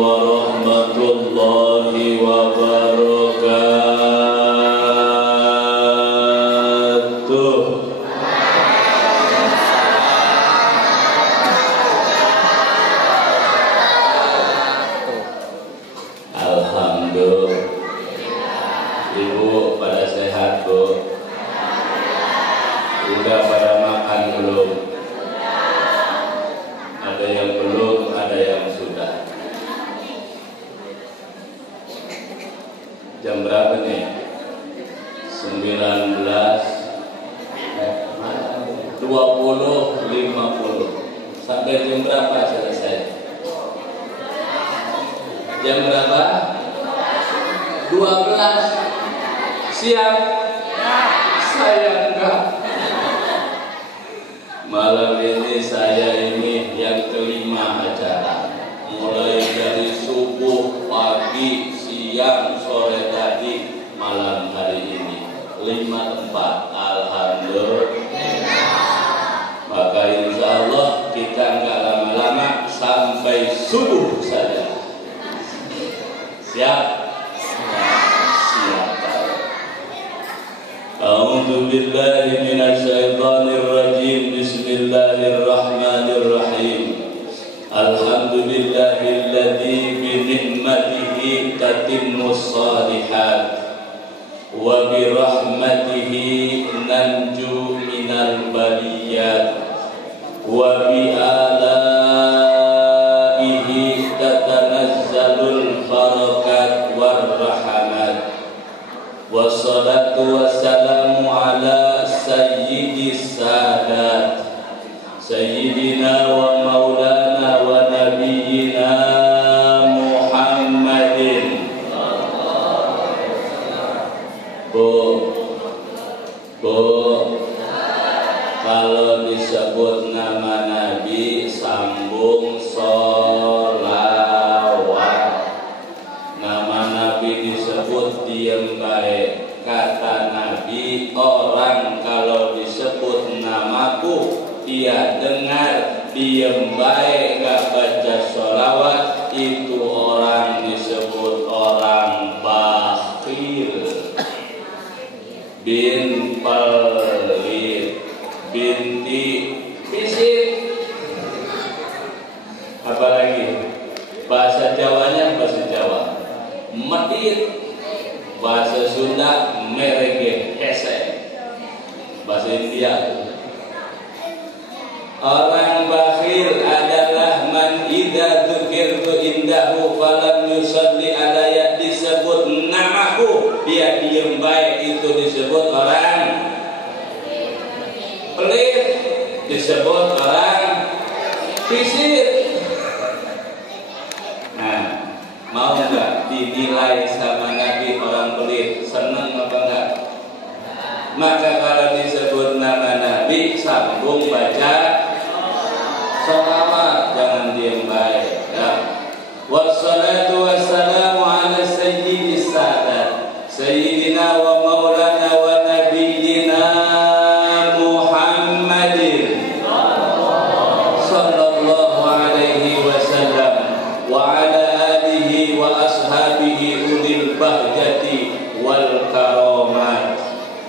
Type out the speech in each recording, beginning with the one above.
warahmatullahi wabarakatuh. Alhamdulillah. Ibu pada sehat, Bu? Udah pada makan belum? Ada yang belum, ada yang sudah. Jam berapa nih? 20:50. Sampai jam berapa selesai? Jam berapa? 12. Siap? Saya enggak. Malam ini saya ini yang kelima acara. Mulai dari subuh, pagi, siang, sore tadi, malam hari ini 5 tempat. Alhamdulillah. Maka insya Allah kita nggak lama-lama sampai subuh saja. Siap? Siap. A'udzu billahi minasyaitonir rajim. Bismillahirrahmanirrahim. Alhamdulillahilladzi bi ni'matihi tatimmus shalihat wa bi rahmatihi nanju minal baliyat wa bi alaihi tatanazzalul barakat war rahmat. Wassalatu wassalamu ala sayyidis sadat sayyidina wa maulana wa nabiyyina Muhammadin. Bu, kalau disebut nama Nabi sambung sholawat. Nama Nabi disebut diem baik. Kata Nabi, orang kalau disebut namaku dia dengar diem baik gak baca sholawat, itu orang disebut orang bakhil, bin pelit, binti pisik. Apalagi bahasa Jawanya bahasa Jawa medit, bahasa Sunda merege hese, bahasa India. Orang bakhil adalah man idza dzukirtu indahu falam yusalli alayya, disebut namaku dia diem baik, itu disebut orang pelit, disebut orang pisik. Nah, mau enggak dinilai sama Nabi orang pelit? Seneng apa enggak? Maka kalau disebut nama Nabi sambung baca sholawat, jangan diem baik ya. Wassalatu wassalamu ala sayyidis sadat sayyidina wa maulana wa nabiyyina Muhammadin sallallahu alaihi wasallam wa ala alihi wa ashabihi ulil bahjati wal karamat.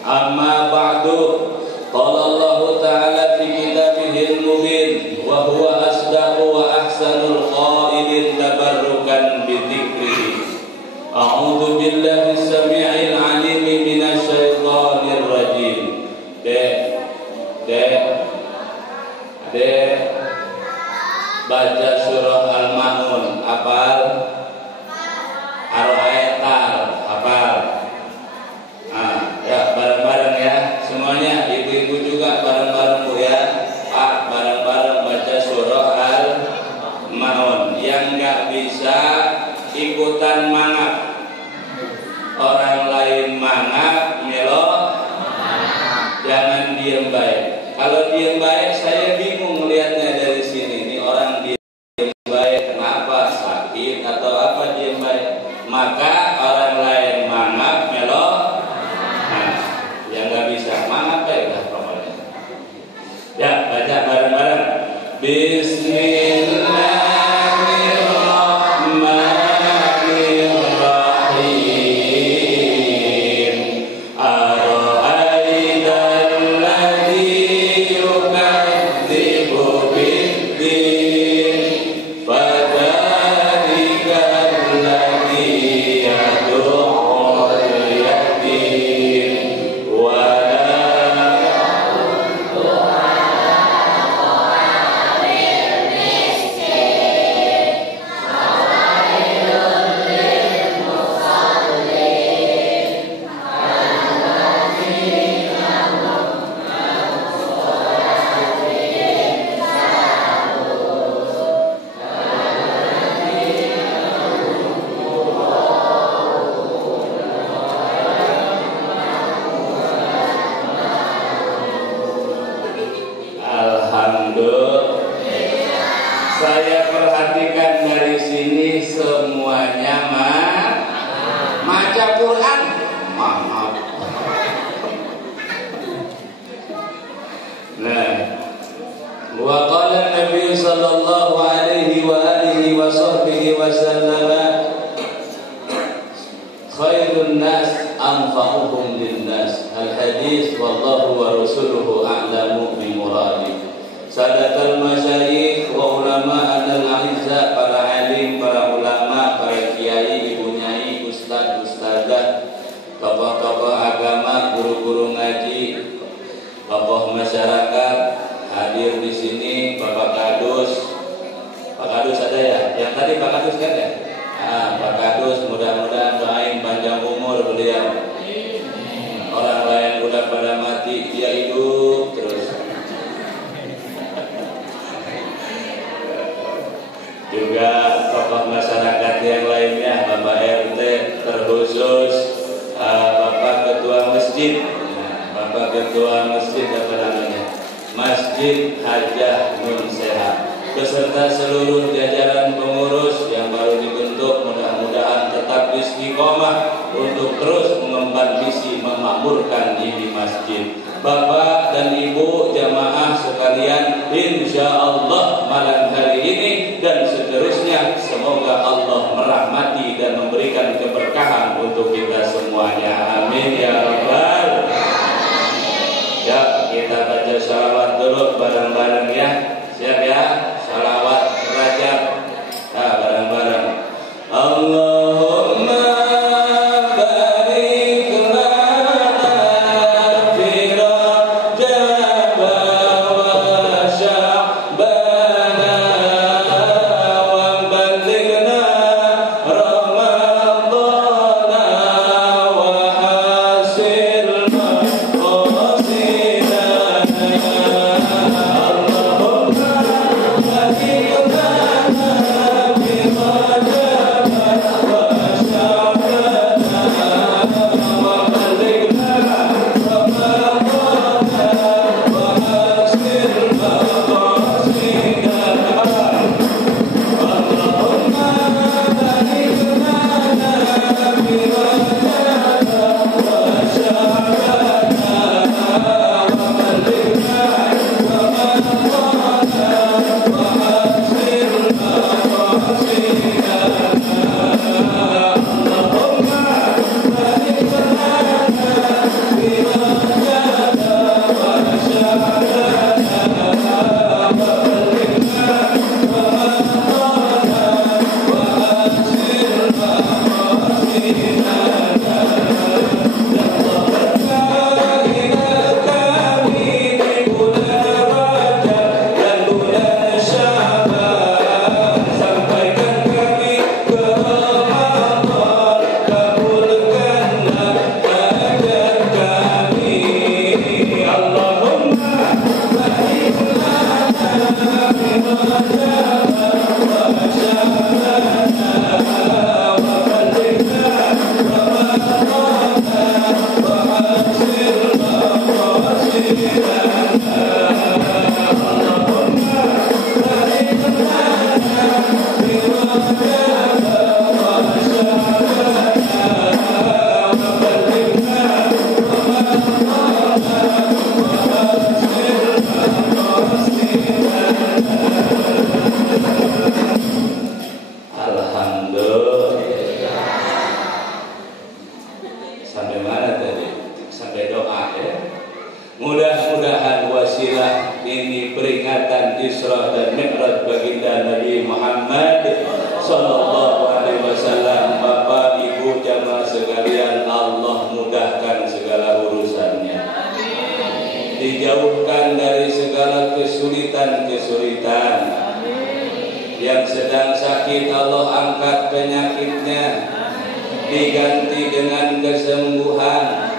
Amma ba'du. Qala Allah Ta'ala fi kitabihil mubin wa huwa asdaqu wa ahsanul qailin tabarrukan bi dzikrihi. A'udzu billahi samii'il 'alim minasy syaithanir rajim. Baca surah Al-Ma'un hafal? Ar-Ayatal hafal? Ya bareng-bareng ya semuanya, ibu-ibu juga bareng-bareng Bu ya. Pak bareng-bareng baca surah Al-Ma'un. Yang nggak bisa ikutan mangap, orang lain mangap melo, jangan diem baik. Kalau diem baik saya bingung melihatnya dari sini. Ini orang diem baik kenapa, sakit atau apa diem baik? Maka orang lain mangap melo, yang nggak bisa mangap baik lah pokoknya. Ya baca bareng-bareng. Bismillahirrahmanirrahim. perhatikan dari sini semuanya maca Quran. Maaf. Nah, wa qala Nabi sallallahu alaihi wa alihi wa sahbihi wa sallama khairun nas anfa'uhum linnas. Al-hadis wallahu wa rasuluhu a'lamu bi muradi. Sadatul masyayikh wa ulama al-a'izza, para alim, para ulama, para kiai, ibu nyai, ustaz, ustazah, tokoh-tokoh agama, guru-guru ngaji, tokoh masyarakat hadir di sini, Bapak Kadus. Pak Kadus ada ya? Yang tadi Pak Kadus kan ya? Pak Kadus, mudah-mudahan doain panjang umur beliau. Orang lain udah pada mati, dia hidup terus. Juga tokoh masyarakat yang lainnya, Bapak RT terkhusus, Bapak Ketua Masjid, Bapak Ketua Masjid apa namanya? Masjid Hajah Nun Sehat, beserta seluruh jajaran pengurus yang baru dibentuk, mudah-mudahan tetap istiqomah untuk terus mengemban misi memakmurkan ini masjid. Bapak dan Ibu jamaah sekalian, insya Allah malam hari ini dan seterusnya semoga Allah merahmati dan memberikan keberkahan untuk kita semuanya. Amin ya rabbal. Ya, kita baca salawat dulu bareng-bareng ya. Siap ya? Salawat Rajab. Nah, bareng-bareng. Allahumma dijauhkan dari segala kesulitan-kesulitan. Yang sedang sakit Allah angkat penyakitnya, diganti dengan kesembuhan.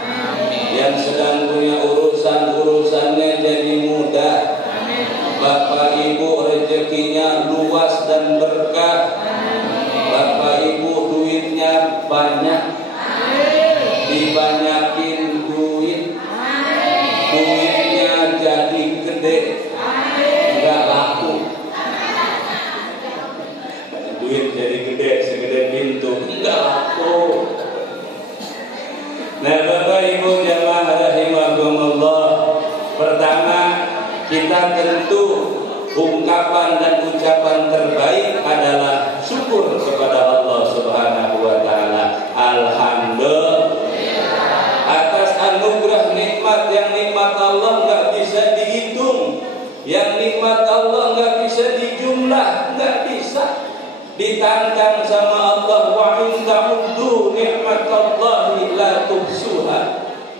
Yang sedang punya urusannya jadi mudah. Bapak Ibu rezekinya luas dan berkah. Bapak Ibu duitnya banyak, dibanyakin duitnya jadi gede, nggak laku. duit jadi gede segede pintu. Enggak laku. Nah, Bapak Ibu jamaah rahimakumullah, pertama kita tentu ungkapan dan ucapan terbaik adalah syukur kepada Allah Subhanahu wa taala. Alhamdulillah atas anugerah nikmat, yang nikmat Allah enggak bisa dihitung, yang nikmat Allah enggak bisa dijumlah, enggak bisa. Ditantang sama Allah, wa in ta'uddu nikmatallahi la tuhsuha.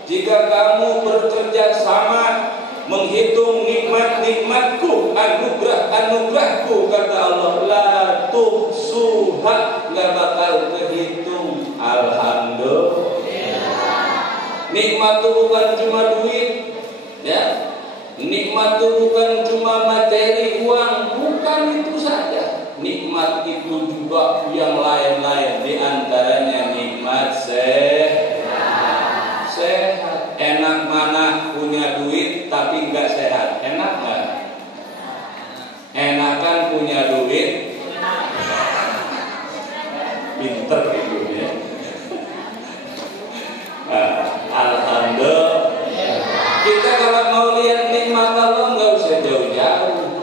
Jika kamu bekerja sama menghitung nikmat-nikmatku, anugerah-anugerahku, kata Allah, la tuhsuha, enggak bakal kehitung. Alhamdulillah. Nikmat itu bukan cuma duit, ya. Nikmat itu bukan cuma materi uang, bukan itu saja. Nikmat itu juga yang lain-lain, di antaranya nikmat sehat. Enak mana punya duit tapi enggak sehat? Enak enggak? Enakan punya duit, pinter itu ya. Alhamdulillah. Kita kalau mau lihat nikmat Allah enggak usah jauh-jauh.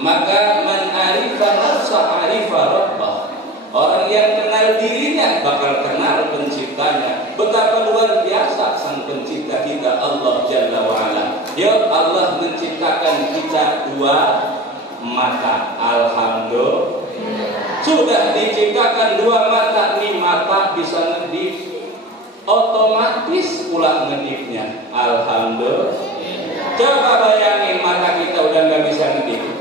Maka man arifa nafsa arifa rabbah. Orang yang kenal dirinya bakal kenal penciptanya. Betapa luar biasa sang pencipta kita, Allah Jalla wa'ala. Ya, Allah menciptakan kita dua mata. Alhamdulillah. Sudah diciptakan dua mata, nih mata bisa ngedip, otomatis pula ngedipnya. Alhamdulillah. Coba bayangin mata kita udah nggak bisa ngedip.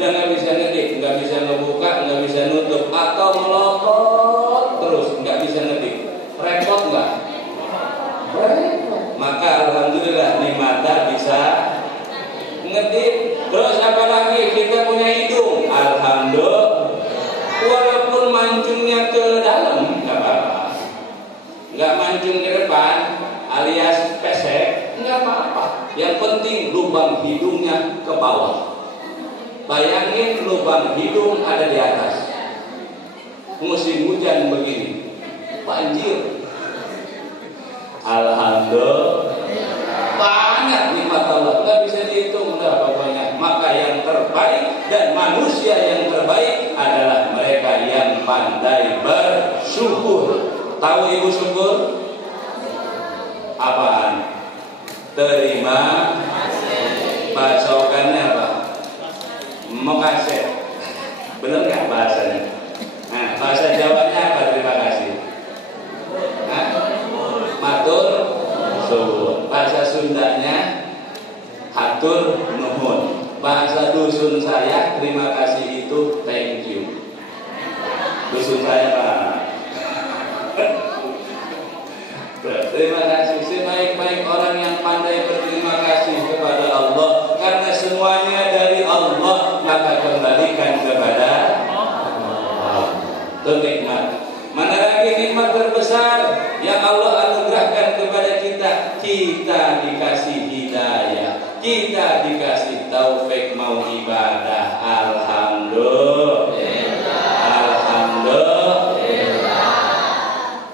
Udah nggak bisa ngedip, nggak bisa ngebuka, nggak bisa nutup, atau melotot terus nggak bisa ngedip. Repot nggak? Repot. Maka alhamdulillah nih mata bisa ngedip. Terus apa lagi? Kita punya hidung. Alhamdulillah. Walaupun mancungnya ke dalam nggak apa-apa, nggak mancung ke depan alias pesek, nggak apa-apa. Yang penting lubang hidungnya ke bawah. Bayangin lubang hidung ada di atas. Musim hujan begini, banjir. Alhamdulillah. Banyak nikmat Allah, nggak bisa dihitung dah pokoknya. Maka yang terbaik dan manusia yang terbaik adalah mereka yang pandai bersyukur. Tahu ibu syukur? Apaan? Terima kasih. Bahasokannya apa? Makasih. Benar nggak bahasanya? Nah, bahasa Jawanya apa terima kasih? Matur suwun. Bahasa Sundanya hatur nuhun. Bahasa dusun saya terima kasih itu thank you. Dusun saya Pak. Terima kasih. Sebaik-baik orang yang pandai berterima kasih kepada Allah, karena semuanya dari Allah, maka kembalikan kepada Allah. Itu nikmat. Mana lagi nikmat terbesar yang Allah anugerahkan kepada kita? Kita dikasih hidayah, kita dikasih taufik mau ibadah. Alhamdulillah.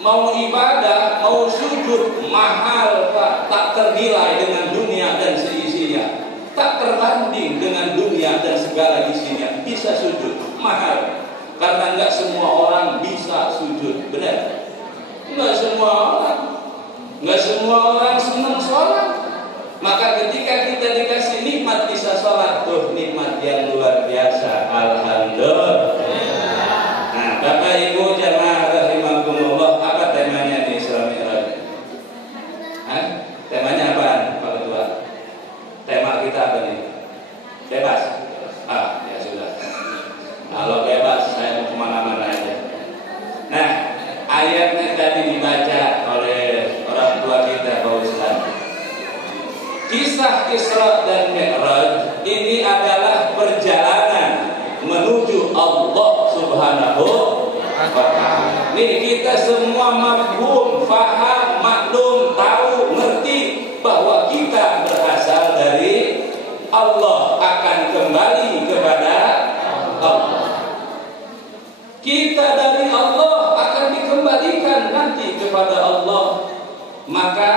Mau ibadah, mau sujud, mahal Pak, tak ternilai dengan dunia dan seisinya, tak terbanding dengan dunia dan segala isinya. Bisa sujud, mahal, karena enggak semua orang bisa sujud, benar? Enggak semua orang senang sholat. Maka ketika kita dikasih nikmat bisa sholat, tuh nikmat yang luar biasa. Alhamdulillah. Nah, Bapak Ibu jamaah rahimakumullah, apa temanya di Isra Mi'raj? Temanya apa, Pak Ketua? Tema kita apa nih? Bebas. Ya sudah. Kalau bebas, saya mau kemana-mana aja. Nah, ayatnya tadi dibaca oleh orang tua kita, Pak Ustaz. Kisah Isra dan Mi'raj ini adalah perjalanan menuju Allah Subhanahu wa ta'ala. Nih kita semua mafhum, faham, maklum, tahu, ngerti bahwa kita berasal dari Allah, akan kembali kepada Allah. kepada Allah. Maka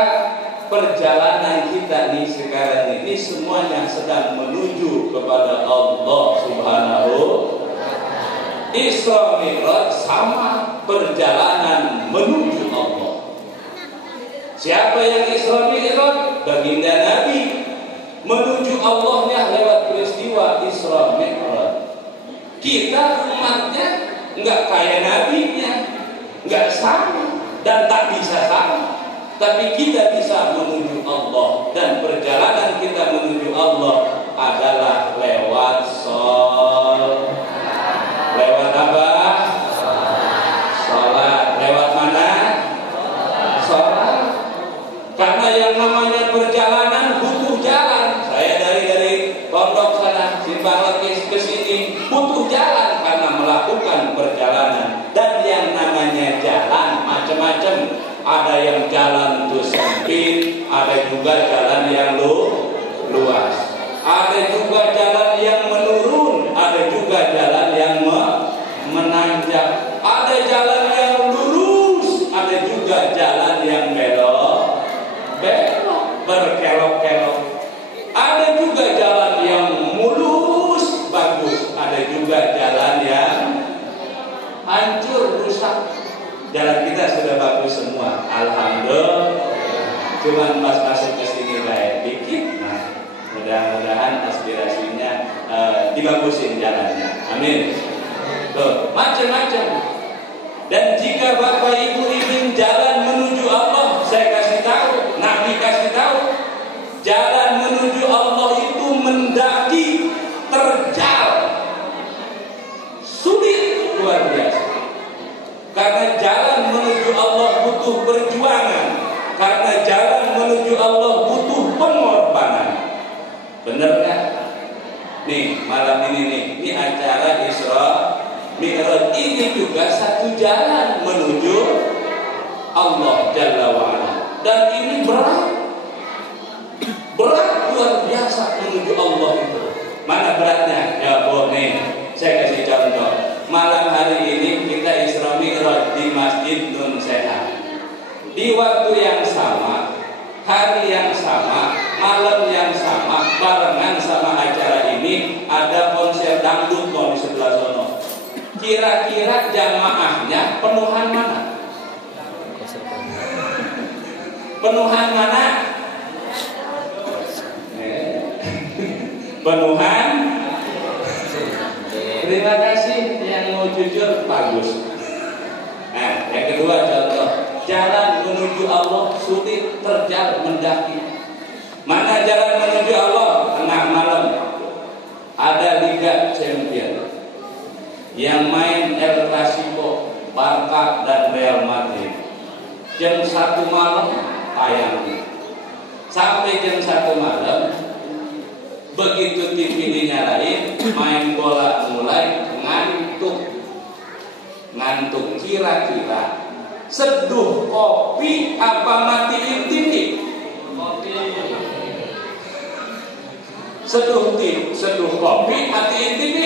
perjalanan kita nih sekarang ini semuanya sedang menuju kepada Allah Subhanahu. Isra Mi'raj sama, perjalanan menuju Allah. Siapa yang Isra Mi'raj? Baginda Nabi menuju Allahnya lewat peristiwa Isra Mi'raj. Kita umatnya nggak kayak nabinya, nggak sama dan tak bisa sama. Tapi kita bisa menuju Allah, dan perjalanan kita menuju Allah adalah lewat sholat. Lewat apa? Sholat. Lewat mana? Sholat. Karena yang namanya perjalanan butuh jalan. Saya dari pondok sana, Simpang Lekis ke sini butuh jalan karena melakukan perjalanan. Dan yang namanya jalan macam-macam. Ada yang jalan itu sempit, ada juga jalan yang luas. Ada juga jalan yang menurun, ada juga jalan yang menanjak. Ada jalan yang lurus, ada juga jalan yang belok, berkelok-kelok. Ada juga jalan yang mulus, bagus. Ada juga jalan yang hancur, rusak. Jalan kita sudah bagus semua, alhamdulillah. Cuman pas masuk ke sini kayak dikit. Nah, mudah-mudahan aspirasinya dibagusin jalannya. Amin. Tuh, macam-macam. Dan jika Bapak Ibu ingin jalan menuju Allah, saya kasih tahu, Nabi kasih tahu, jalan menuju Allah itu mendaki, terjal, sulit luar biasa. Karena jalan menuju Allah butuh perjuangan. Karena jalan menuju Allah butuh pengorbanan. Benar kan? Nih, malam ini acara Isra Mi'raj ini juga satu jalan menuju Allah Jalla wa'ala. Dan ini berat luar biasa menuju Allah itu. Mana beratnya? Ya nih, saya kasih contoh. Malam hari ini kita Isra Mi'raj di Masjid Nun Sehat. Di waktu yang sama, hari yang sama, malam yang sama, barengan sama acara ini ada konser dangdut di sebelah sono. Kira-kira jamaahnya penuhan mana? Penuhan mana? Penuhan. Terima kasih yang mau jujur, bagus. Nah, yang kedua contoh, jalan menuju Allah sulit, terjal, mendaki. Mana jalan menuju Allah? Tengah malam ada Liga Champion yang main El Clasico, Barca dan Real Madrid. Jam 1 malam tayang. Sampai jam 1 malam, begitu TV dinyalain, main bola mulai, ngantuk. Kira-kira seduh kopi apa matiin TV? Seduh kopi matiin TV.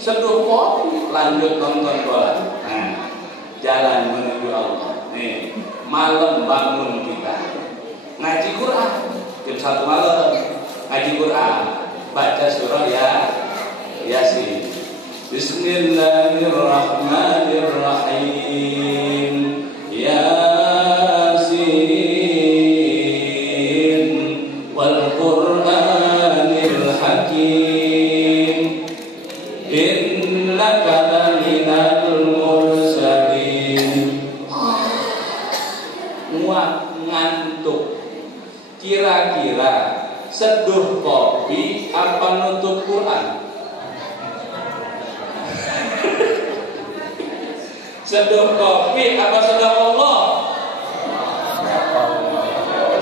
Seduh kopi lanjut nonton bola. Nah, jalan menuju Allah. Nih, malam bangun kita ngaji Quran jam 1 malam. Ngaji Quran, baca surah Yasin. Bismillahirrahmanirrahim. Yasin wal Qur'anil Hakim. Innaka laminal mursalin. Muak, ngantuk. Kira-kira seduh kopi apa nutup Quran? Seduh kopi apa sedekah?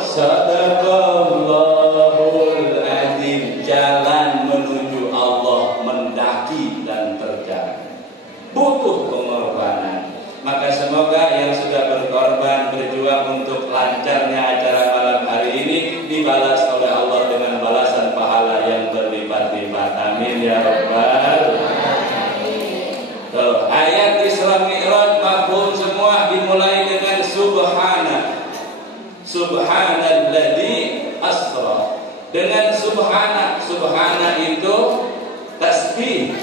Sadaqallahul azim. Jalan menuju Allah mendaki dan terjal, butuh pengorbanan. Maka semoga yang sudah berkorban berjuang untuk lancarnya acara malam hari ini dibalas oleh Allah dengan balasan pahala yang berlipat-lipat. Amin ya rabbal alamin. Ayat Isra Mi'raj mafhum semua, dimulai Subhanalladzi asra. Dengan subhana itu tasbih,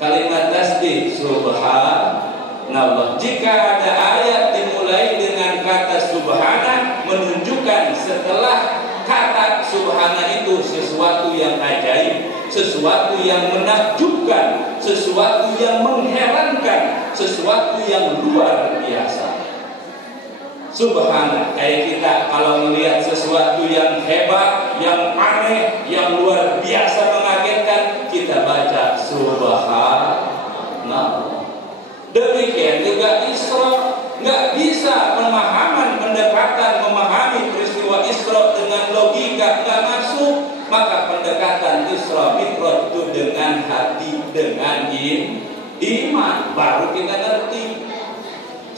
kalimat tasbih subhanallah. Jika ada ayat dimulai dengan kata subhana, menunjukkan setelah kata subhana itu sesuatu yang ajaib, sesuatu yang menakjubkan, sesuatu yang mengherankan, sesuatu yang luar biasa. Subhana, kayak kita kalau melihat sesuatu yang hebat, yang aneh, yang luar biasa mengagetkan, kita baca subhanallah. Demikian juga Isra, nggak bisa pemahaman, pendekatan memahami peristiwa Isra dengan logika, nggak masuk. Maka pendekatan Isra Mi'raj itu dengan hati, dengan iman, baru kita ngerti.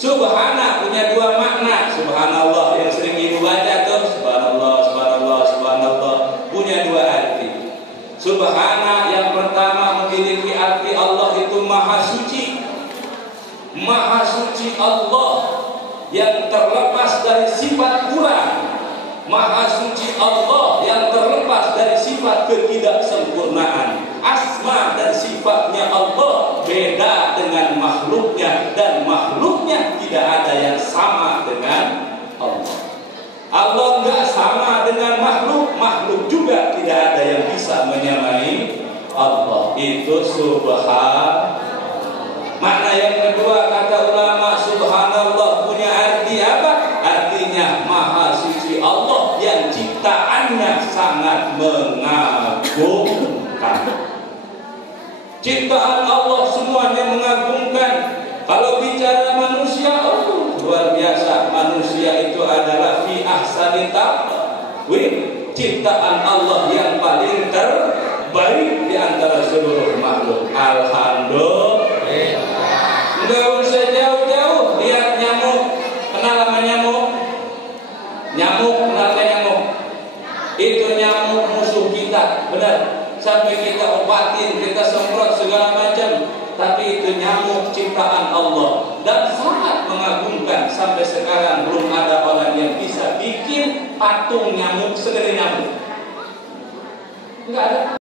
Subhana punya dua makna. Subhanallah yang sering ibu baca tuh, subhanallah, subhanallah, subhanallah, punya dua arti. Subhana yang pertama memiliki arti Allah itu maha suci. Maha suci Allah yang terlepas dari sifat kurang. Maha suci Allah yang terlepas dari sifat ketidaksempurnaan. Asma dan sifatnya Allah beda dengan makhluknya, dan makhluknya tidak ada yang sama dengan Allah. Allah enggak sama dengan makhluk, makhluk juga tidak ada yang bisa menyamai Allah. Itu subhan. Makna yang kedua kata ulama, subhanallah punya arti apa? Artinya maha suci Allah yang ciptaannya sangat mengagumkan. Ciptaan Allah semuanya mengagumkan. Kalau bicara manusia, luar biasa. Manusia itu adalah fi ahsani taqwim, ciptaan Allah yang paling terbaik di antara seluruh makhluk. Alhamdulillah. Enggak usah jauh-jauh lihat nyamuk. Kenal sama nyamuk? Nyamuk, kenal sama nyamuk? Itu nyamuk musuh kita, benar. Sampai kita obatin, kita semprot segala macam, tapi itu nyamuk ciptaan Allah dan sangat mengagumkan. Sampai sekarang belum ada orang yang bisa bikin patung nyamuk segede nyamuk. Enggak ada.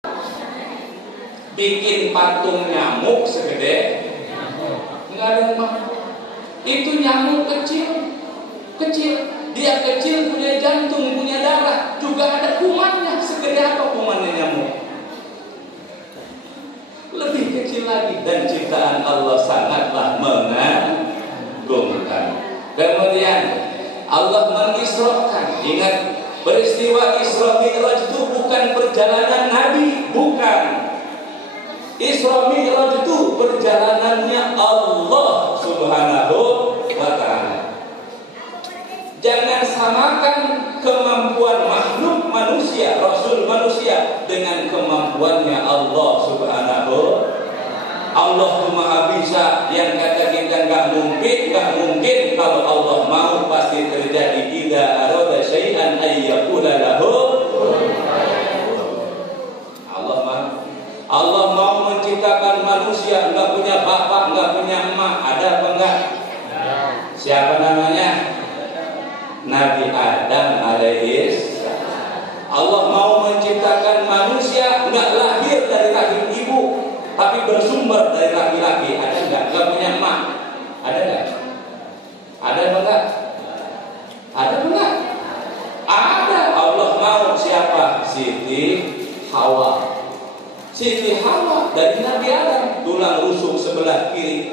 Bikin patung nyamuk segede enggak ada yang mau. Itu nyamuk kecil. Dia kecil, punya jantung, punya darah, juga ada kumannya. Segede apa kumannya nyamuk? Lebih kecil lagi. Dan ciptaan Allah sangatlah mengagumkan. Kemudian Allah mengisrokan. Ingat, peristiwa Isra Mi'raj itu bukan perjalanan Nabi, bukan. Isra Mi'raj itu perjalanannya Allah Subhanahu wa ta'ala. Jangan samakan kemampuan makhluk manusia, Rasul manusia, dengan kemampuannya Allah Subhanahu. Allah itu maha bisa. Yang kata kita nggak mungkin. Kalau Allah mau pasti terjadi. Idza arada syai'an ayyaqula lahu. Allah mau menciptakan manusia, nggak punya bapak, nggak punya emak, ada apa enggak? Siapa namanya? Nabi Adam alaihis. Allah mau menciptakan manusia, nggak lahir dari rahim ibu, tapi bersumber dari laki-laki. Ada enggak? Nggak punya emak, ada enggak? Ada apa enggak? Ada apa enggak? Ada. Allah mau siapa? Siti Hawa. Siti Hawa dari Nabi Adam, tulang rusuk sebelah kiri.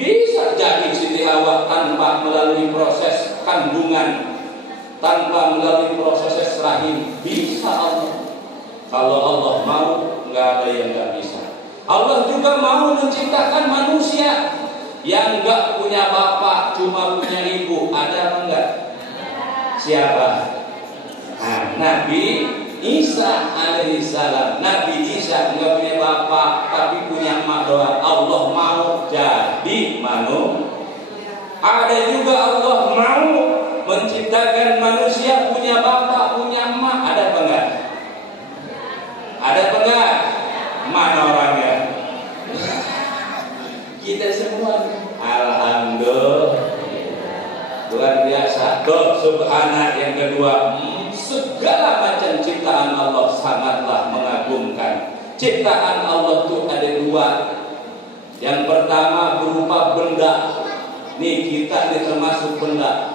Bisa jadi Siti Hawa tanpa melalui proses kandungan, tanpa melalui proses rahim. Bisa Allah. Kalau Allah mau, nggak ada yang nggak bisa. Allah juga mau menciptakan manusia yang nggak punya bapak, cuma punya ibu. Ada apa enggak? Siapa? Nah, Nabi Isa alaihissalam. Nabi Isa nggak punya bapak, tapi punya emak doang. Allah mau jadi manusia. Ada juga Allah mau menciptakan manusia punya bapak, punya emak. Ada apa enggak? Ada apa enggak? Mana orangnya? Kita semua. Alhamdulillah. luar biasa. Tuh, subhana yang kedua, segala macam ciptaan Allah sangatlah mengagumkan. Ciptaan Allah itu ada dua. Yang pertama berupa benda. Nih kita ini termasuk benda.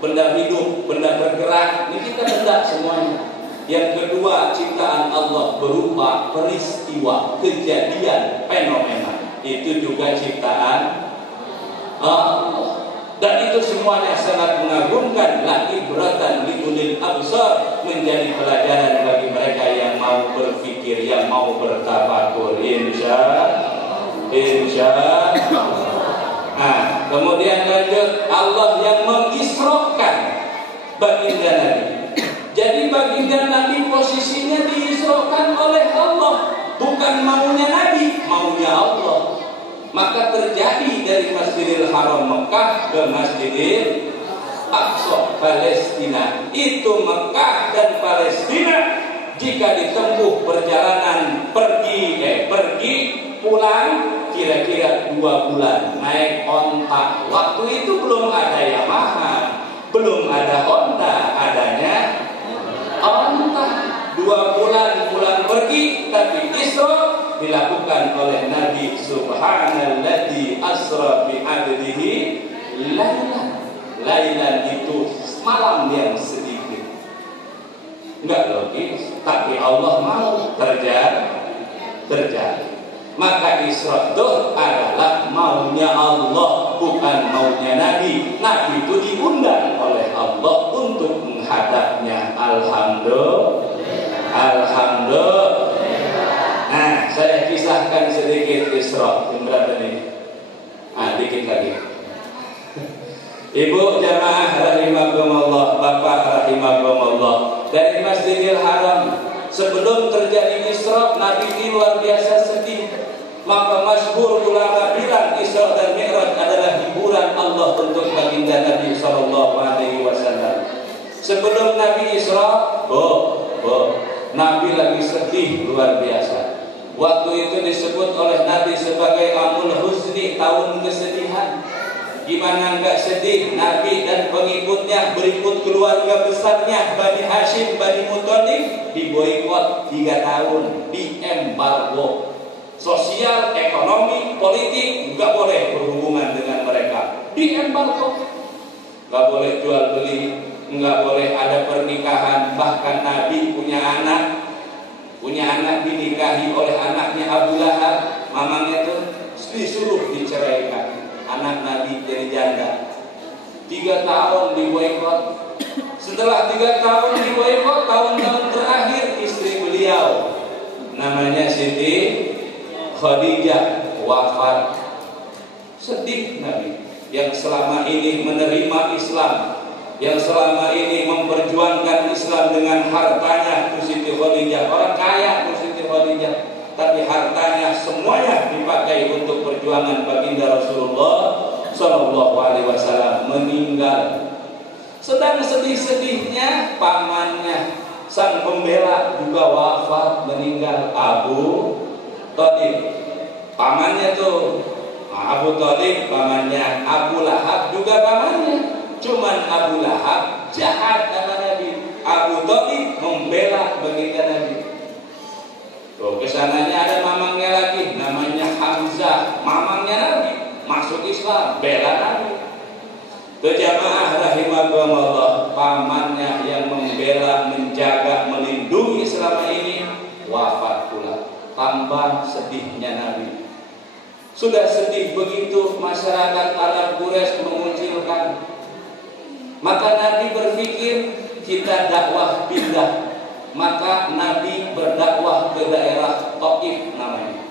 Benda hidup, benda bergerak. Ini kita benda semuanya. Yang kedua, ciptaan Allah berupa peristiwa, kejadian, fenomena. Itu juga ciptaan Allah. Dan itu semuanya sangat mengagumkan. La ibratan li ulil absar, menjadi pelajaran bagi mereka yang mau berpikir, yang mau bertafakur. Insya Nah, kemudian lanjut, Allah yang mengisrokan baginda Nabi. Jadi baginda Nabi posisinya diisrokan oleh Allah, bukan maunya Nabi, maunya Allah. Maka terjadi dari Masjidil Haram Mekah ke Masjidil Aqsa Palestina. Itu Mekah dan Palestina jika ditempuh perjalanan pergi pulang kira-kira 2 bulan naik onta. Waktu itu belum ada Yamaha, belum ada Honda, adanya onta. 2 bulan pulang pergi, tapi Isra dilakukan oleh Nabi subhanalladzi asra bi 'abdihi lailan itu malam yang sedikit. Enggak logis, tapi Allah mau terjadi. Maka Isra itu adalah maunya Allah, bukan maunya Nabi. Nabi itu diundang oleh Allah untuk menghadapnya. Alhamdulillah. Nah, saya kisahkan sedikit Isra. Berapa nih? Dikit lagi. Ibu jamaah rahimakumullah, bapak rahimakumullah, dari Masjidil Haram sebelum terjadi Isra, Nabi ini luar biasa sedih. Maka masyhur ulama bilang Isra dan Mi'raj adalah hiburan Allah untuk baginda Nabi sallallahu alaihi wasallam. Sebelum Nabi Isra, Nabi lagi sedih luar biasa. Waktu itu disebut oleh Nabi sebagai Amul Husni, tahun kesedihan. Gimana enggak sedih Nabi dan pengikutnya berikut keluarga besarnya Bani Hashim, Bani Muthalib diboikot 3 tahun, diembargo. Sosial, ekonomi, politik enggak boleh berhubungan dengan mereka. Diembargo. Enggak boleh jual beli, enggak boleh ada pernikahan. Bahkan Nabi punya anak dinikahi oleh anaknya Abu Lahab, mamanya itu disuruh diceraikan. Anak Nabi jadi janda. 3 tahun diboikot. Setelah 3 tahun diboikot, tahun-tahun terakhir istri beliau namanya Siti Khadijah wafat. Sedih Nabi yang selama ini menerima Islam, yang selama ini memperjuangkan Islam dengan hartanya. Siti Khadijah orang kaya, Siti Khadijah, tapi hartanya semuanya dipakai untuk perjuangan baginda Rasulullah Sallallahu Alaihi Wasallam, meninggal. Sedang sedih-sedihnya pamannya sang pembela juga wafat, meninggal, Abu Thalib. Pamannya tuh Abu Thalib, pamannya Abu Lahab juga pamannya. Cuman Abu Lahab jahat sama Nabi, Abu Thalib membela baginda Nabi. Kesananya ada mamangnya lagi, namanya Hamzah, mamangnya Nabi, masuk Islam, bela Nabi. Jamaah rahimakumullah, pamannya yang membela, menjaga, melindungi selama ini wafat pula. Tambah sedihnya Nabi. Sudah sedih begitu, masyarakat Arab Quraisy mengucilkan. Maka Nabi berpikir kita dakwah pindah. Maka Nabi berdakwah ke daerah Taif namanya.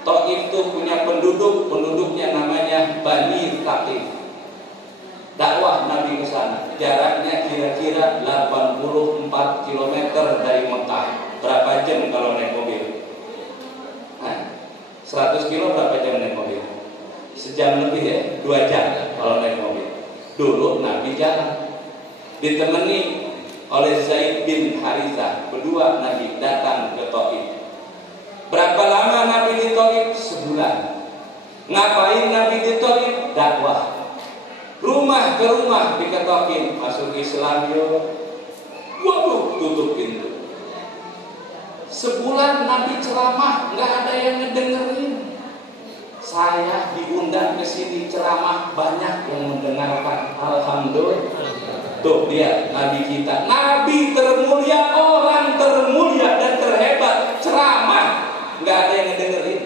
Taif itu punya penduduknya namanya Bani Thaqif. Dakwah Nabi ke sana. Jaraknya kira-kira 84 km dari Mekah. Berapa jam kalau naik mobil? 100 kilo berapa jam naik mobil? Sejam lebih ya, 2 jam kalau naik mobil. Dulu Nabi jalan, ditemani oleh Zaid bin Harithah. Berdua Nabi datang ke Taif. Berapa lama Nabi di Taif? Sebulan. Ngapain Nabi di Taif? Dakwah. Rumah ke rumah diketokin, masuk Islam yo. Waduh, tutup pintu. Sebulan Nabi ceramah, nggak ada yang ngedengerin. Saya diundang ke sini ceramah, banyak yang mendengarkan. Alhamdulillah. Tuh dia Nabi kita, Nabi termulia, orang termulia dan terhebat, ceramah, nggak ada yang ngedengerin.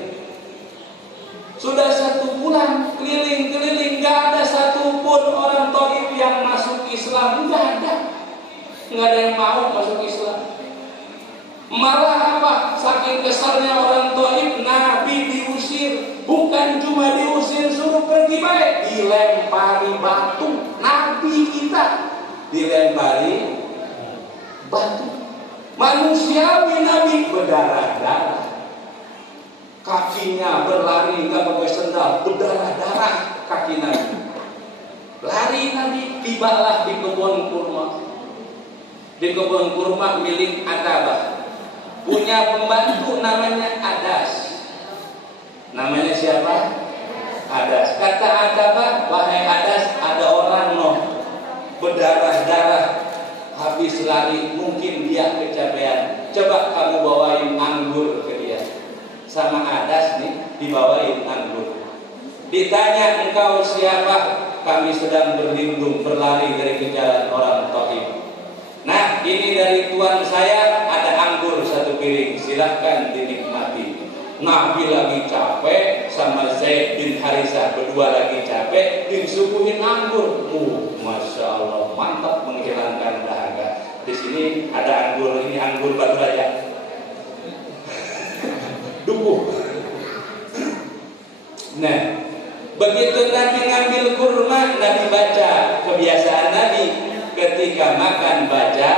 Sudah 1 bulan keliling-keliling, nggak ada satupun orang Thaif yang masuk Islam, nggak ada yang mau masuk Islam. Malah apa? Saking kesalnya orang Thaif, Nabi diusir. Bukan cuma diusir, suruh pergi baik, dilempari batu. Nabi kita dilempari batu. Manusiawi Nabi berdarah-darah. Kakinya berlari, nggak pakai sendal, berdarah-darah kaki Nabi. Lari Nabi, tibalah di kebun kurma. Di kebun kurma milik Atabah. Punya pembantu namanya Adas. Namanya siapa? Adas. Kata Atabah, wahai Adas, ada orang berdarah-darah habis lari, mungkin dia kecapean. Coba kamu bawain anggur ke dia. Sama Adas nih dibawain anggur. Ditanya, engkau siapa? Kami sedang berlindung berlari dari kejaran orang Thaif. Nah, ini dari tuan saya, ada anggur 1 piring, silahkan dinikmati. Nabi lagi capek sama Zaid bin Harisah, berdua lagi capek, disuguhin anggur. Masya Allah, mantap menghilangkan dahaga. Di sini ada anggur, ini anggur batu raja. Dukuh. Nah, begitu Nabi ngambil kurma, Nabi baca. Kebiasaan Nabi ketika makan baca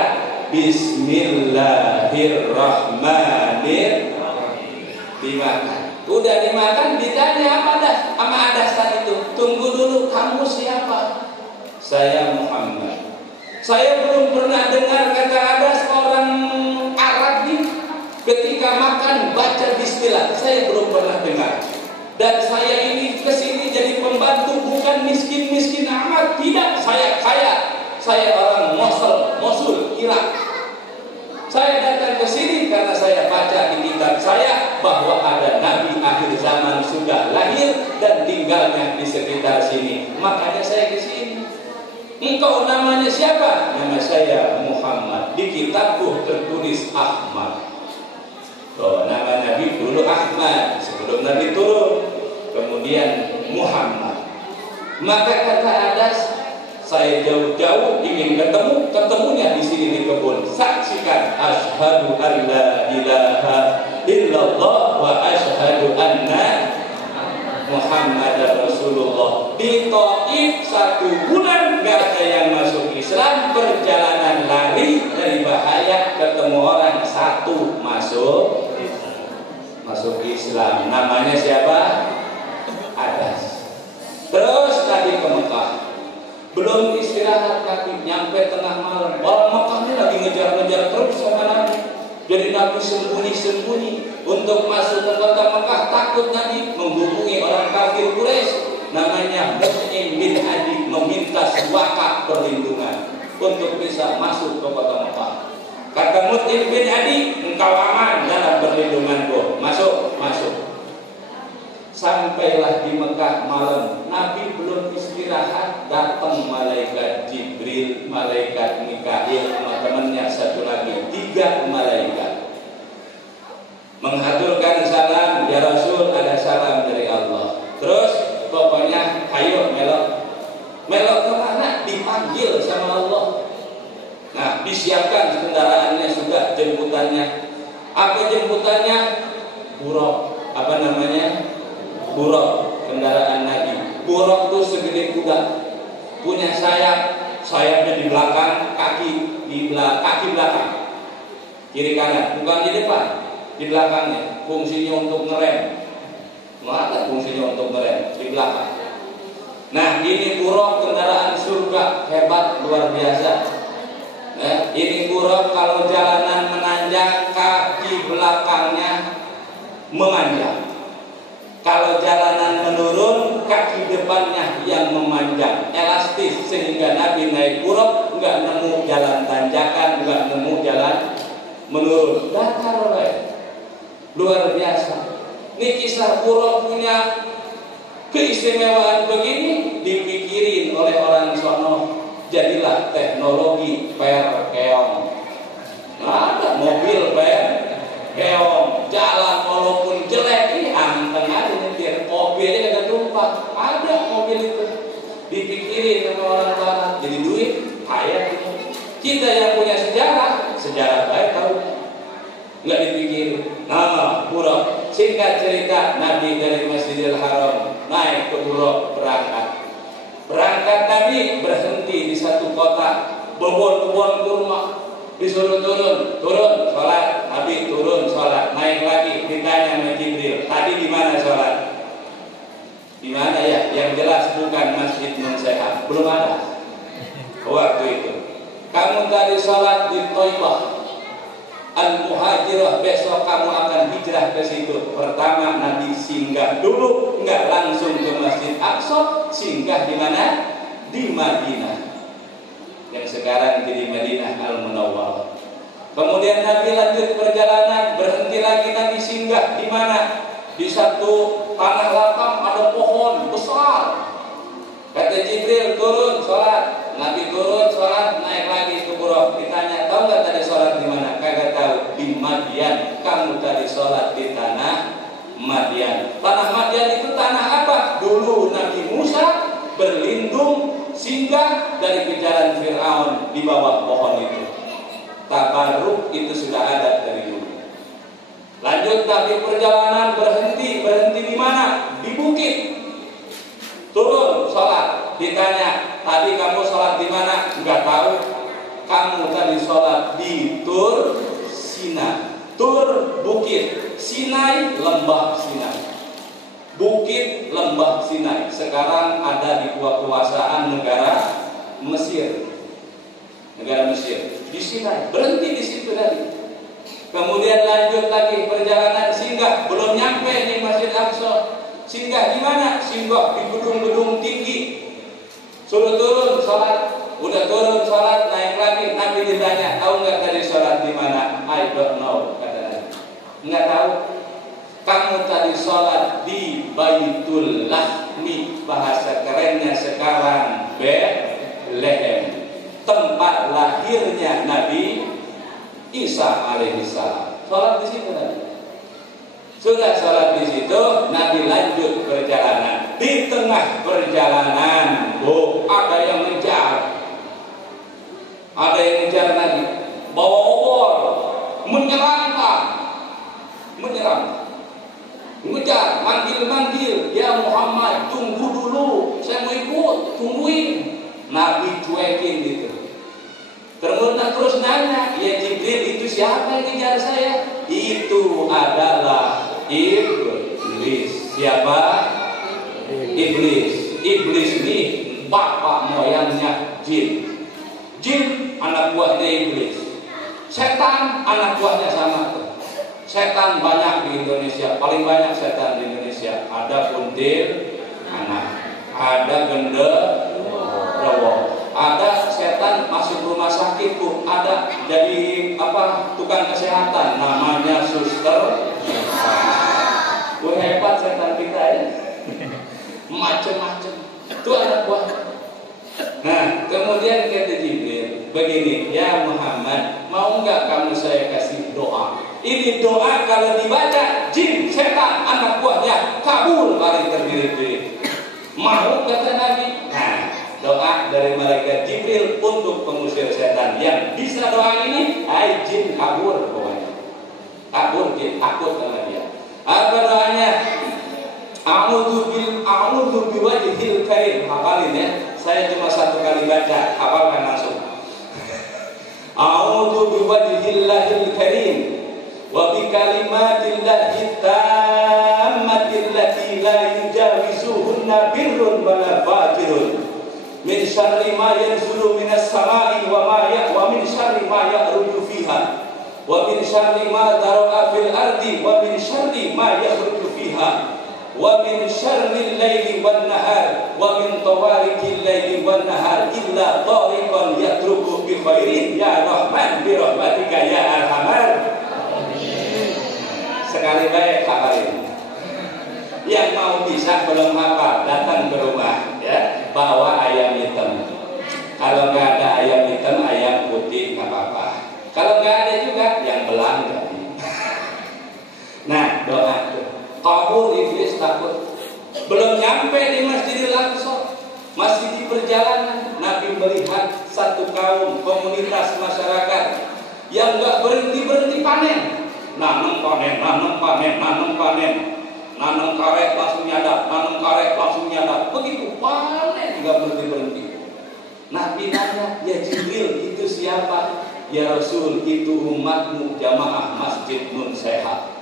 Bismillahirrahmanirrahim. Dimakan. Udah dimakan, ditanya apa dah? Sama Adas tadi itu. Tunggu dulu, kamu siapa? Saya Muhammad. Saya belum pernah dengar kata Adas orang Arab ini ketika makan baca bismillah. Saya belum pernah dengar. Dan saya ini kesini jadi pembantu, bukan miskin-miskin amat. Tidak, saya kaya. Saya orang Mosul, Irak. Saya datang ke sini karena saya baca di kitab saya bahwa ada Nabi akhir zaman sudah lahir dan tinggalnya di sekitar sini. Makanya saya ke sini. Engkau namanya siapa? Nama saya Muhammad. Di kitabku tertulis Ahmad. Oh, nama Nabi dulu Ahmad sebelum Nabi turun, kemudian Muhammad. Maka kata Adas, saya jauh-jauh ingin ketemunya di sini di kebun. Saksikan, asyhadu an la ilaha illallah wa asyhadu anna Muhammadar Rasulullah. Di Thaif 1 bulan gak ada yang masuk Islam. Perjalanan lari dari bahaya, ketemu orang 1 masuk Islam. Namanya siapa? Adas. Terus tadi ke Mekah. Belum istirahat kaki, nyampe tengah malam. Orang Mekah ini lagi ngejar-ngejar terus sama Nabi. Jadi Nabi sembunyi-sembunyi untuk masuk ke kota Mekah. Takut Nabi menghubungi orang kafir Quraisy. Namanya Mut'im bin Adi, meminta suaka perlindungan untuk bisa masuk ke kota Mekah. Kata Mut'im bin Adi, engkau aman dalam perlindunganku. Masuk. Sampailah di Mekah malam. Nabi belum istirahat, datang malaikat Jibril, malaikat Mikail, sama temannya 1 lagi, 3 malaikat. Mengaturkan salam, ya Rasul, ada salam dari Allah. Terus pokoknya ayo melok kemana? Dipanggil sama Allah. Nah, disiapkan kendaraannya sudah, jemputannya. Apa jemputannya? Buraq. Apa namanya? Buraq, kendaraan Nabi. Buraq itu segede kuda, punya sayapnya di belakang, kaki belakang, kiri kanan, bukan di depan, di belakangnya. Fungsinya untuk ngerem. Mana fungsinya untuk ngerem? Di belakang. Nah, ini Buraq, kendaraan surga, hebat, luar biasa. Nah, ini Buraq kalau jalanan menanjak, kaki belakangnya memanjang. Kalau jalanan menurun, kaki depannya yang memanjang. Elastis sehingga Nabi naik buruk nggak nemu jalan tanjakan, nggak nemu jalan menurun, datar luar biasa. Ini kisah buruk punya keistimewaan begini, dipikirin oleh orang sono, jadilah teknologi per keong. Ada mobil per keong, jalan walaupun jelek ini anteng aja nyetir, mobilnya kagak tumpah, ada mobil itu. Dipikirin sama orang barat, jadi duit, kaya. Kita yang punya sejarah baik tahu, nggak dipikirin. Nah, buruk. Singkat cerita, Nabi dari Masjidil Haram naik ke buruk berangkat. Berangkat Nabi berhenti di satu kota, kebun kurma. Disuruh turun sholat. Nabi turun sholat, naik lagi, ditanya sama Jibril, tadi di mana sholat? Di mana ya? Yang jelas bukan Masjid Munsehat, belum ada waktu itu. Kamu tadi sholat di Thaibah Al-Muhajirah, besok kamu akan hijrah ke situ. Pertama Nabi singgah dulu, nggak langsung ke Masjid Aqsa, singgah di mana? Di Madinah, yang sekarang jadi Madinah Al-Munawwarah. Kemudian Nabi lanjut perjalanan, berhenti lagi Nabi singgah di mana? Di satu tanah lapang ada pohon besar. Kata Jibril, turun sholat. Nabi turun sholat, naik lagi ke buruk. Ditanya, tahu nggak tadi sholat di mana? Kagak tahu. Di Madian. Kamu tadi sholat di tanah Madian. Tanah Madian itu tanah apa? Dulu Nabi Musa berlindung singgah dari kejaran Fir'aun di bawah pohon itu. Tabarruk itu sudah ada dari dulu. Lanjut Nabi perjalanan, berhenti di mana? Di bukit. Turun sholat, ditanya, tadi kamu sholat di mana? Enggak tahu. Kamu tadi sholat di Tur Sinai. Tur bukit, Sinai lembah Sinai. Bukit lembah Sinai. Sekarang ada di kekuasaan negara Mesir. Negara Mesir di Sinai. Berhenti di situ tadi. Kemudian lanjut lagi perjalanan singgah, belum nyampe di Masjid Aqsa. Singgah di mana? Singgah di gedung-gedung tinggi. Suruh turun sholat, udah turun sholat, naik lagi. Nabi ditanya, tahu nggak tadi sholat di mana? I don't know, kata Nabi. Nggak tahu. Kamu tadi sholat di Baitul Lahmi, bahasa kerennya sekarang Bethlehem, tempat lahirnya Nabi Isa alaihissalam. Sholat di situ Nabi. Sudah sholat di situ, Nabi lanjut perjalanan. Di tengah perjalanan, ada yang ngejar. Ada yang ngejar Nabi. Bawa obor, menyerang. Ngejar, manggil, ya Muhammad, tunggu dulu, saya mau ikut, tungguin. Nabi cuekin gitu. Terus nanya, ya Jibril, itu siapa yang ngejar saya? Itu adalah Iblis. Siapa? Iblis. Iblis ini bapak moyangnya jin. Jin anak buahnya Iblis. Setan anak buahnya sama. Setan banyak di Indonesia. Paling banyak setan di Indonesia. Ada kuntil anak, ada genderuwo, ada setan masuk rumah sakit tuh, ada jadi tukang kesehatan, namanya suster. Hebat setan kita ya, macem-macem. Itu anak buah. Nah, kemudian kata Jibril, begini, ya Muhammad, mau nggak kamu saya kasih doa? Ini doa kalau dibaca, jin, setan, anak buahnya kabul lari terdiri-diri. Mau kata Nabi? Nah, doa dari malaikat Jibril untuk pengusir setan. Yang bisa doa ini, hai jin kabur pokoknya. Kabur jin, takut sama dia. Apa doanya? A'udzu biwajhil karim. Hafalin ya. Saya cuma satu kali baca, hafalkan langsung. A'udzu biwajhillahil karim wa bi kalimatillahi tammati allati la yujawizuhunna birrun wala fajirun. Min syarri ma yanzulu minas samai wa min syarri ma ya'ruju fiha wa min syarri ma dara'a fil ardi wa min syarri ma yakhruju fiha wa min syarril laili wan nahar wa min tawarikil laili wan nahar illa tariqan yatruku bi khairin ya rahman bi rahmatika ya arhamar. Sekali baik kabarin. Yang mau bisa belum hafal datang ke rumah ya, bawa ayam hitam. Kalau nggak ada ayam hitam, ayam putih nggak apa-apa. Kalau nggak ada juga yang belang jadi. Nah, doa itu kabur iblis takut. Belum nyampe di Masjidil Aqsa, masih di perjalanan, Nabi melihat satu kaum komunitas masyarakat yang nggak berhenti panen. Nanam panen, nanam panen, nanam panen, nanam karet langsung nyadap, nanam karet langsung nyadap. Begitu panen nggak berhenti. Nabi nanya, ya Jibril itu siapa? Ya Rasul itu umatmu jamaah Masjid Nun Sehat.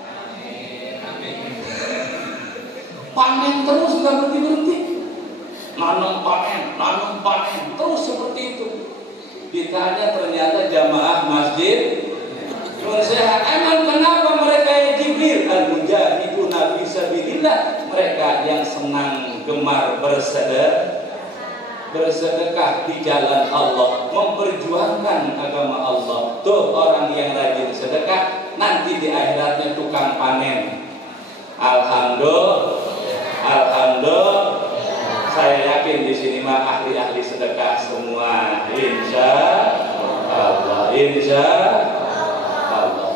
Panen terus nggak berhenti. Nanam panen terus seperti itu. Ditanya ternyata jamaah Masjid Nun Sehat. Emang kenapa mereka ya Jibril? Al-mujahiduna fi sabilillah, mereka yang senang gemar bersedekah di jalan Allah, memperjuangkan agama Allah. Tuh orang yang rajin sedekah nanti di akhiratnya tukang panen. Alhamdulillah. Saya yakin di sini mah ahli-ahli sedekah semua. Insya Allah.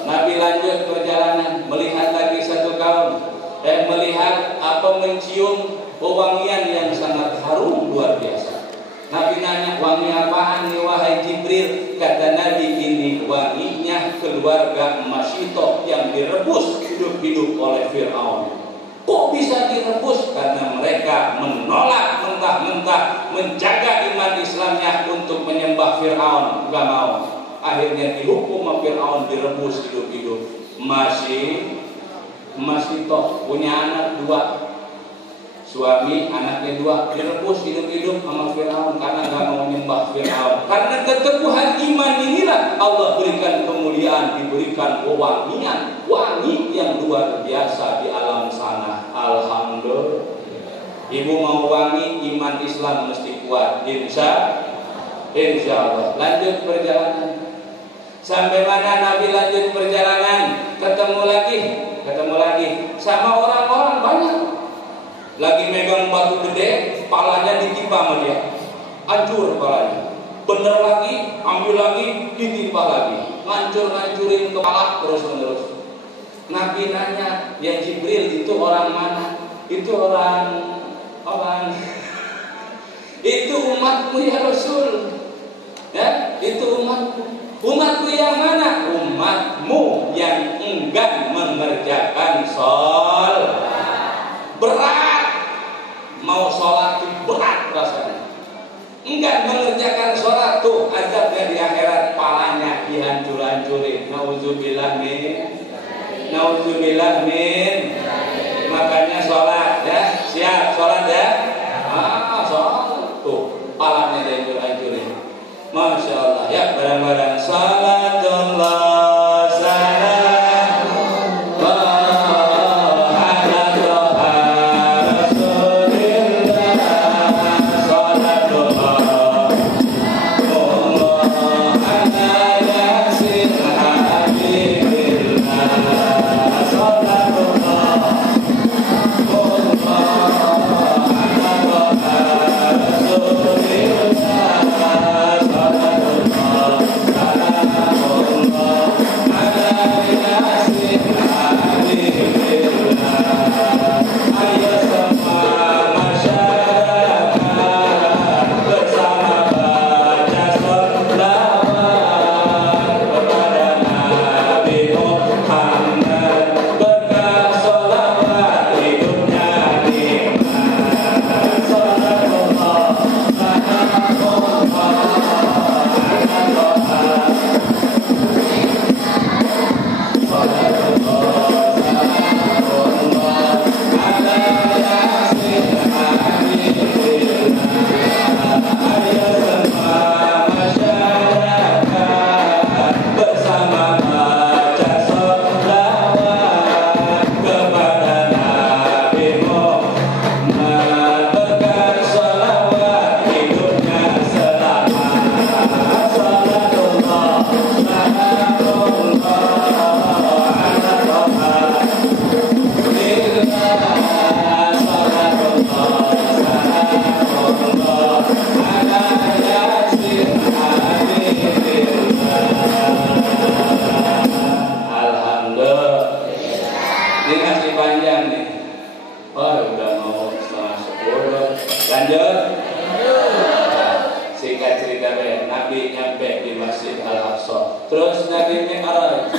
Nabi lanjut perjalanan, melihat lagi satu kaum dan melihat mencium wewangian yang sangat harum luar biasa. Nabi nanya, wangi apaan nih wahai Jibril? Kata Nabi, ini wanginya keluarga Masyitoh yang direbus hidup-hidup oleh Fir'aun. Kok bisa direbus? Karena mereka menolak mentah-mentah menjaga iman Islamnya untuk menyembah Fir'aun. Gak mau. Akhirnya dihukum Fir'aun, direbus hidup-hidup. Masyitoh punya anak 2. Suami anaknya 2 direbus hidup-hidup sama Fir'aun karena nggak mau menyembah Fir'aun. Karena keteguhan iman inilah Allah berikan kemuliaan, diberikan wewangian, wangi yang luar biasa di alam sana. Alhamdulillah. Ibu mau wangi, iman Islam mesti kuat. Insya Allah. Lanjut perjalanan. Sampai mana Nabi lanjut perjalanan? Ketemu lagi sama orang-orang banyak. Lagi megang batu gede, palanya ditimpa sama dia, hancur palanya. Bener lagi, ambil lagi, ditimpa lagi, ngancurin kepala terus-menerus. Nabi nanya, ya Jibril itu orang mana? Itu orang itu umatmu ya Rasul. Ya, itu umatmu yang mana? Umatmu yang enggan mengerjakan sholat. Berat, mau sholat itu berat rasanya. Enggak mengerjakan sholat tuh azabnya di akhirat, palanya dihancur-hancurin. Nauzubillah min. Makanya sholat ya, siap sholat ya. Sholat tuh palanya dihancur-hancurin. Masya Allah ya, barang-barang salatullah. Oh Oh, udah mau 9:30. Lanjut. Singkat cerita, Nabi nyampe di Masjid Al-Aqsa. Terus Nabi Mi'raj.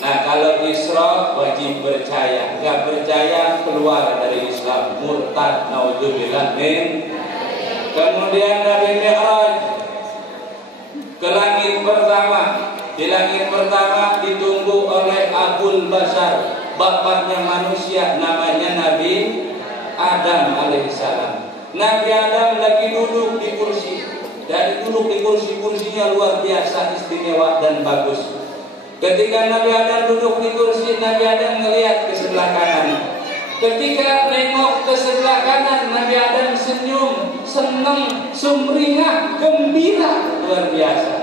Nah, kalau Isra wajib percaya, nggak percaya keluar dari Islam, murtad, naudzubillah min. Kemudian Nabi Mi'raj ke langit pertama. Di langit pertama ditunggu oleh Abul Bashar, bapaknya manusia, namanya Nabi Adam alaihissalam. Nabi Adam lagi duduk di kursi. Dan duduk di kursinya luar biasa istimewa dan bagus. Ketika Nabi Adam duduk di kursi, Nabi Adam melihat ke sebelah kanan. Ketika nengok ke sebelah kanan, Nabi Adam senyum, senang, sumringah, gembira, luar biasa.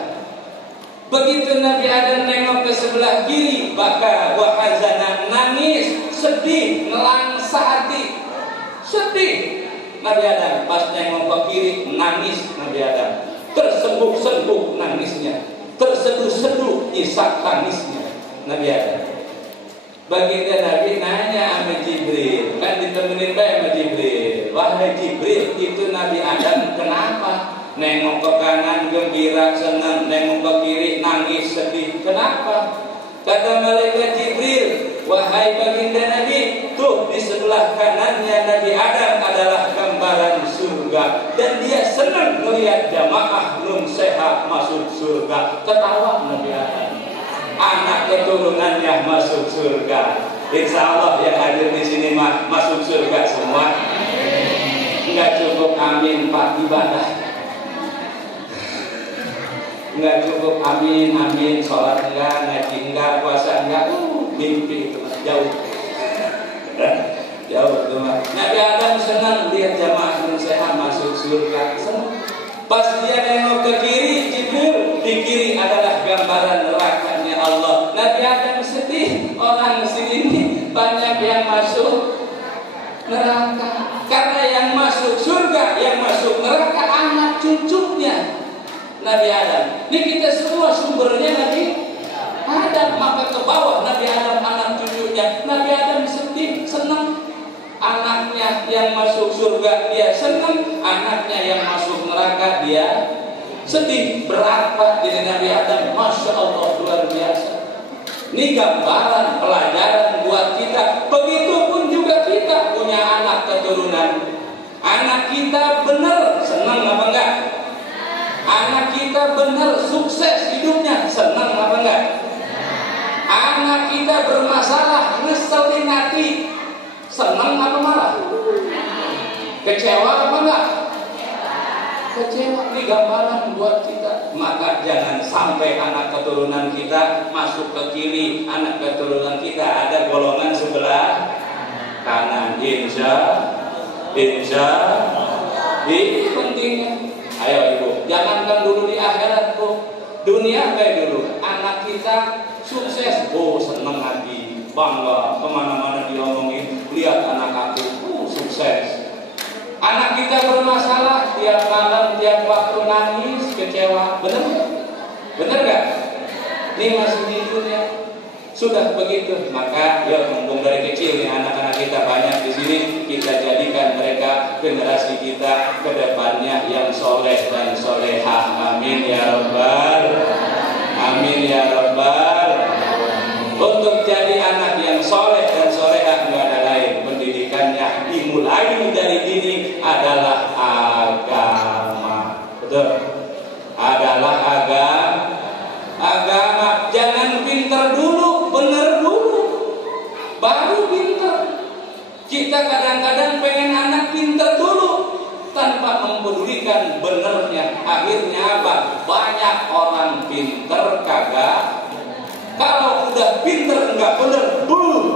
Begitu Nabi Adam nengok ke sebelah kiri, baka wa hazana, nangis, sedih, nelangsa hati, sedih. Nabi Adam pas nengok ke kiri, nangis Nabi Adam, tersentuh-sentuh nangisnya, terseduh-seduh isak tangisnya Nabi Adam. Baginda Nabi nanya sama Jibril, kan ditemenin sama Jibril, wahai Jibril, itu Nabi Adam kenapa? Nengok ke kanan gembira senang, nengok ke kiri nangis sedih, kenapa? Kata malaikat Jibril, wahai baginda Nabi, tuh di sebelah kanannya Nabi Adam adalah gambaran surga, dan dia senang melihat jamaah nun sehat masuk surga. Ketawa Nabi Adam, anak keturunannya masuk surga. Insya Allah yang hadir di sini masuk surga semua. Enggak cukup amin Pak ibadah, enggak cukup amin amin, sholat enggak, ngaji enggak, puasa enggak, mimpi itu jauh jauh teman. Nabi Adam senang lihat jamaah yang sehat masuk surga, senang. Pas dia nengok ke kiri, Jibril, di kiri adalah gambaran nerakanya Allah. Nabi Adam sedih, orang sini banyak yang masuk neraka, karena yang masuk surga, yang masuk neraka anak cucunya Nabi Adam. Ini kita semua sumbernya Nabi Adam, maka ke bawah Nabi Adam anak cucunya. Nabi Adam sedih, senang. Anaknya yang masuk surga dia senang, anaknya yang masuk neraka dia sedih. Berapa diri Nabi Adam, Masya Allah, luar biasa. Ini gambaran pelajaran buat kita. Begitupun juga kita punya anak keturunan. Anak kita benar, senang apa enggak? Anak kita benar sukses hidupnya, senang apa enggak? Anak kita bermasalah, ngeselin hati, senang apa marah? Kecewa apa enggak? Kecewa. Ini gambaran buat kita. Maka jangan sampai anak keturunan kita masuk ke kiri, anak keturunan kita ada golongan sebelah kanan. Insya ini pentingnya. Ayo ibu, jangankan dulu di akhirat bu, dunia kayak dulu. Anak kita sukses, oh seneng hati, bangga, kemana-mana diomongin, lihat anak aku, sukses. Anak kita bermasalah, tiap malam, tiap waktu nangis, kecewa, bener? Bener gak? Ini masih di dunia. Sudah begitu, maka ya mumpung dari kecil nih anak-anak kita banyak di sini, kita jadikan mereka generasi kita ke depannya yang soleh dan solehah. Amin ya rabbal, amin ya rabbal. Untuk jadi anak yang soleh dan solehah nggak ada lain, pendidikannya dimulai dari dini adalah agama, betul? Adalah agama. Jangan pintar dulu, bener dulu, baru pintar. Kita kadang-kadang pengen anak pintar dulu tanpa mempedulikan benernya. Akhirnya apa? Banyak orang pintar kagak. Kalau udah pintar enggak bener,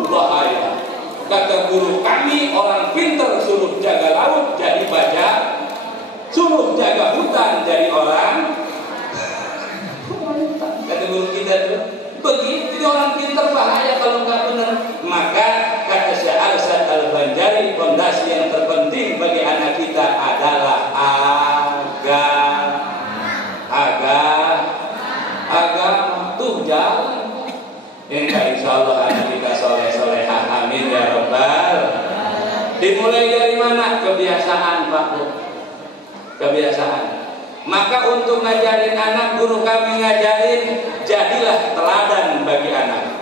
bahaya. Kata guru kami, orang pintar suruh jaga laut jadi bajak, suruh jaga hutan jadi orang. Kata guru kita itu begitu. Jadi orang pintar bahaya kalau nggak benar. Maka kata Syekh Al-Sad Al-Banjari, fondasi yang terpenting bagi anak kita adalah agama. Tuh jalan. Insya Allah anak kita soleh solehah. Amin ya rabbal. Dimulai dari mana? Kebiasaan, Pak Bu. Kebiasaan. Maka untuk ngajarin anak, guru kami ngajarin, jadilah teladan bagi anak.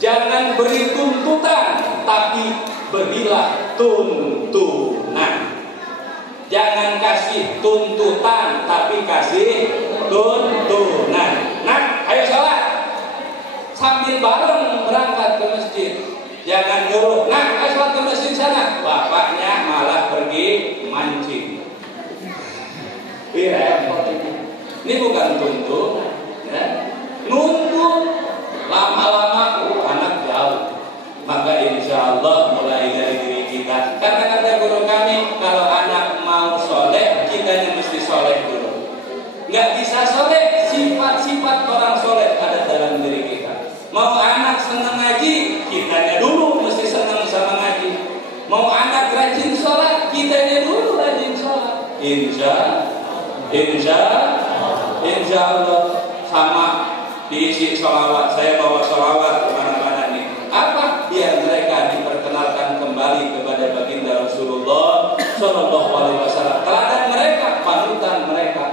Jangan beri tuntutan, tapi berilah tuntunan. Jangan kasih tuntutan, tapi kasih tuntunan. Nah, ayo sholat. Sambil bareng berangkat ke masjid. Jangan nyuruh, nah, ayo sholat ke masjid sana. Bapaknya malah pergi mancing. Iya, ini bukan tuntut, ya. Nuntut. Lama-lama anak jauh. Maka insya Allah mulai dari diri kita. Karena kata guru kami, kalau anak mau soleh, kitanya mesti soleh dulu. Nggak bisa soleh, sifat-sifat orang soleh ada dalam diri kita. Mau anak senang ngaji, kitanya dulu mesti senang sama ngaji. Mau anak rajin sholat, kitanya dulu rajin sholat. Insya Allah sama diisi sholawat. Saya bawa sholawat kemana-mana nih. Apa? Biar mereka diperkenalkan kembali kepada baginda Rasulullah Sallallahu Alaihi Wasallam. Teladan mereka, panutan mereka.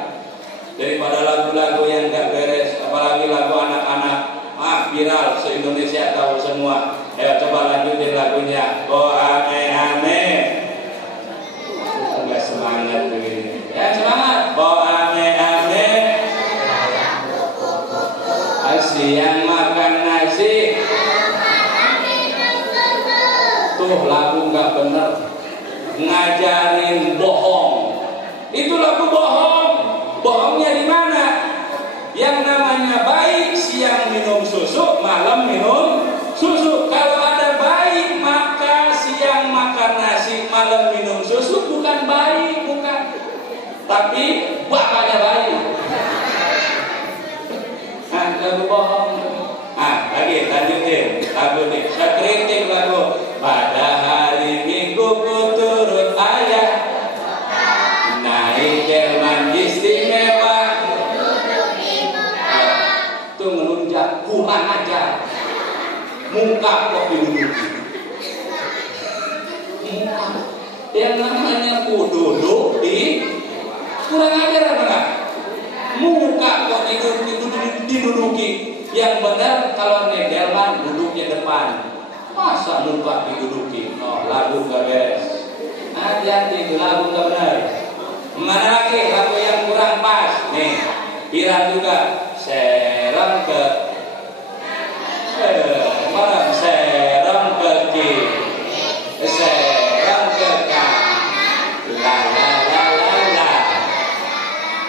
Daripada lagu-lagu yang gak beres, apalagi lagu anak-anak, viral se-Indonesia tahu semua. Ayo coba lanjutin lagunya. Oh aneh-aneh. Enggak semangat begini. Ya semangat. Oh aneh-aneh. Siang makan nasi. Tuh lagu nggak bener. Ngajarin bohong. Itu lagu bohong. Bohongnya di mana? Yang namanya baik, siang minum susu, malam minum susu. Kalau ada baik, maka siang makan nasi, malam minum susu bukan baik, bukan. Tapi bapaknya baik. Lagu bohong. Lagi lanjutin lagu nih. Saya kritik lagu. Pada hari Minggu ku turut ayah naik delman istimewa. Tuh melunjak kurang aja. Muka kok diduduki. Muka. Yang namanya ku duduk di kurang ajar apa enggak? Muka kok diduduki. Yang benar kalau nedelman duduknya depan. Masa muka diduduki? Oh, lagu gak beres. Hati-hati, lagu gak benar. Mana lagi lagu yang kurang pas? Nih, viral juga. Serem ke mana? Serem ke kiri, serem ke kanan. La.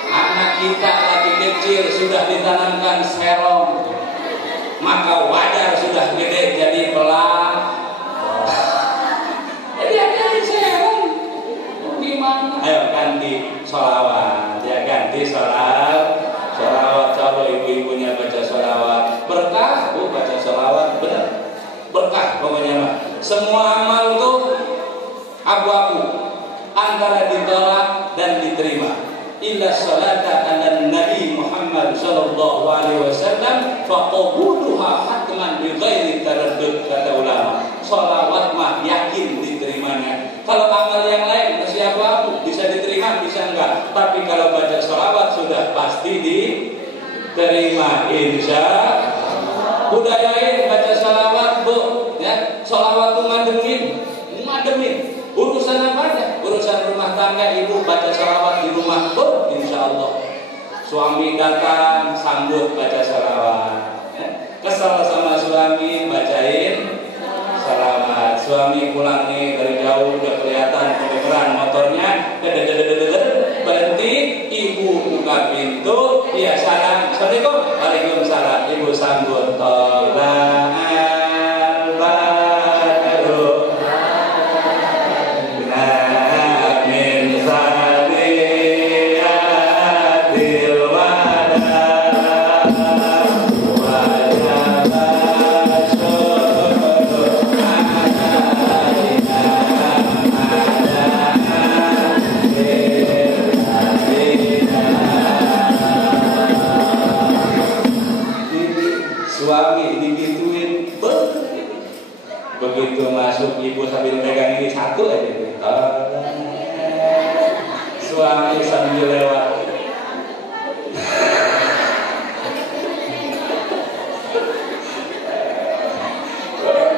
Anak kita lagi kecil sudah ditanamkan serong, maka wajar sudah gede jadi pelak. Jadi ada serong. Gimana? Ayo ganti sholawat, ya ganti sholawat. Kalau ibu-ibunya baca sholawat berkah, baca sholawat benar berkah pokoknya mah. Semua amal tuh abu-abu antara ditolak dan diterima. Illa salata ala Nabi Muhammad sallallahu alaihi wasallam faqabuduha hatman bi ghairi taraddud, kata ulama. Sholawat mah yakin diterimanya. Kalau amal yang lain masih abu-abu, bisa diterima bisa enggak. Tapi kalau baca sholawat sudah pasti diterima insya Allah. Budayain baca sholawat, Bu, ya. Sholawat itu ngademin. Urusan apa aja? Urusan rumah tangga, ibu baca sholawat di rumah, insya Allah. Suami datang, sambut baca sholawat. Kesal sama suami, bacain sholawat. Suami pulang nih dari jauh, udah kelihatan kedengeran motornya, berhenti, ibu buka pintu, dia salam, Assalamualaikum, waalaikumsalam. Ibu sambut, satu aja. Suami sambil lewat.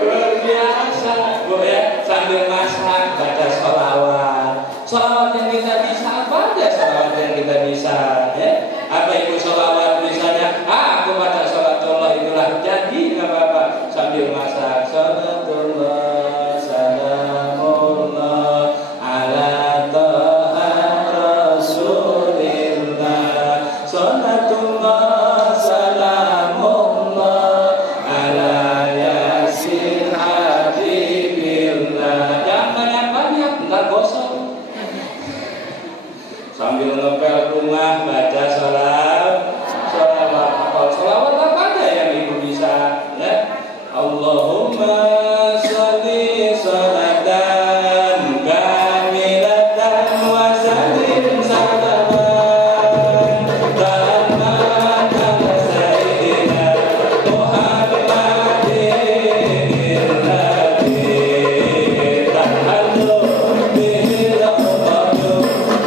Luar biasa, Bu ya, sambil masak baca sholawat. Sholawat yang kita bisa apa aja sholawat yang kita bisa ya. Apa itu sholawat misalnya? Aku baca sholatullah itulah. Jadi nggak apa-apa sambil masak sholatullah salamullah ala toha rasulillah sholatullah salamullah ala yasin habibillah. Jangan banyak-banyak, ntar gosok. Sambil ngepel rumah baca sholawat apa aja yang ibu bisa ya. Allahumma sholli sholatan kamilatan wa sallim salaman taman ala sayyidina Muhammadin nabi tahallu bihi rahmatu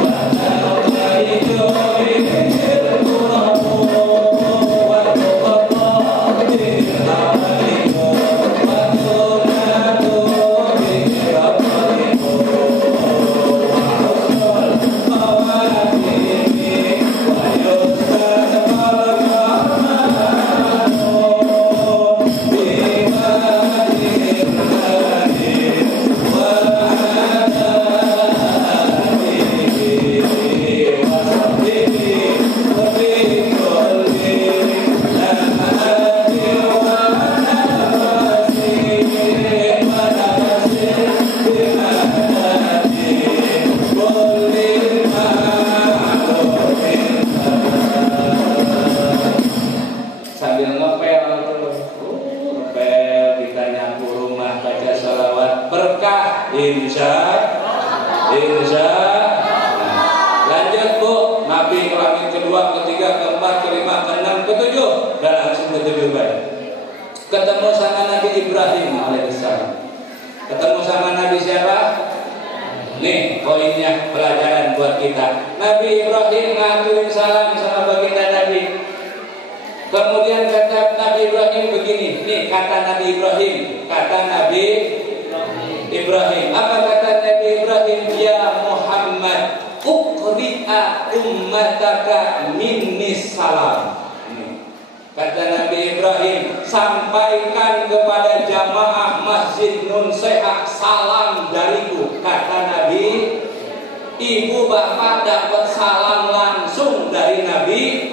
wa na'aidu bihi al-qurabu wa tuqatta bihi al-alimu wa tunatu bihi al-alimu wa husnul khawatimi wa yustabal rahmanu bimadihi al-hadi wa sambil ngepel terus, ngepel kita nyapu rumah baca sholawat berkah insya. Lanjut Bu, Nabi langit kedua, ketiga, keempat, kelima, keenam, ketujuh, dan langsung ketujuh baik. Ketemu sama Nabi Ibrahim alaihissalam. Ketemu sama Nabi siapa? Nih poinnya, pelajaran buat kita. Nabi Ibrahim ngaturin salam sama baginda Nabi. Kemudian kata Nabi Ibrahim begini, nih kata Nabi Ibrahim, apa kata Nabi Ibrahim? Ya Muhammad, uqri'a ummataka minni salam. Kata Nabi Ibrahim, sampaikan kepada jamaah Masjid Nun Sehat salam dariku. Kata Nabi, ibu bapak dapat salam langsung dari Nabi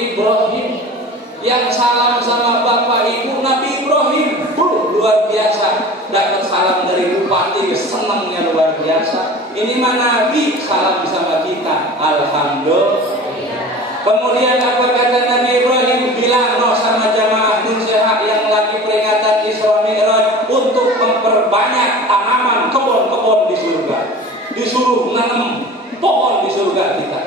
Ibrahim. Yang salam sama bapak ibu Nabi Ibrahim, luar biasa. Dapat salam dari bupati, senangnya luar biasa. Ini mah Nabi salam sama kita, alhamdulillah. Kemudian apa kata Nabi Ibrahim? Bilang sama jamaah Nusaiha yang lagi peringatan Isra Mi'raj untuk memperbanyak tanaman kebun-kebun di surga. Disuruh nanam pohon di surga kita.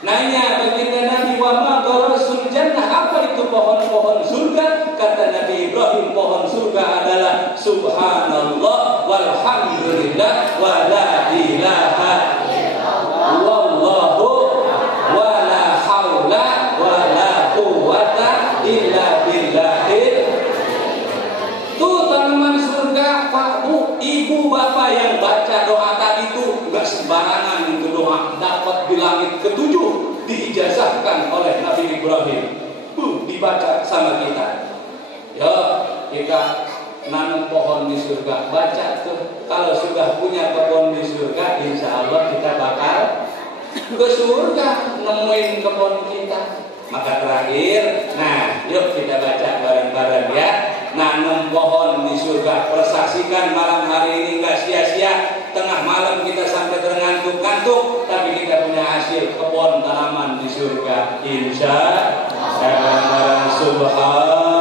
Nanya baginda Nabi, wa ma gharasul jannah, apa itu pohon-pohon surga? Kata Nabi Ibrahim, pohon surga adalah subhanallah walhamdulillah wa la ilaha illallah wa la haula wa la quwwata illa billahil. Tuh tanaman surga Pak Bu, ibu bapak yang baca doa tadi itu enggak sembarangan itu doa, dapat di langit ketujuh, diijazahkan oleh Nabi Ibrahim. Dibaca sama kita. Yo, kita nanam pohon di surga, baca tuh. Kalau sudah punya kebun di surga, insya Allah kita bakal ke surga nemuin kebun kita. Maka terakhir, nah yuk kita baca bareng-bareng ya. Nanam pohon di surga, persaksikan malam hari ini nggak sia-sia. Tengah malam kita sampai terngantuk-ngantuk, tapi kita punya hasil kebun tanaman di surga. Insya Allah. Subhanallah.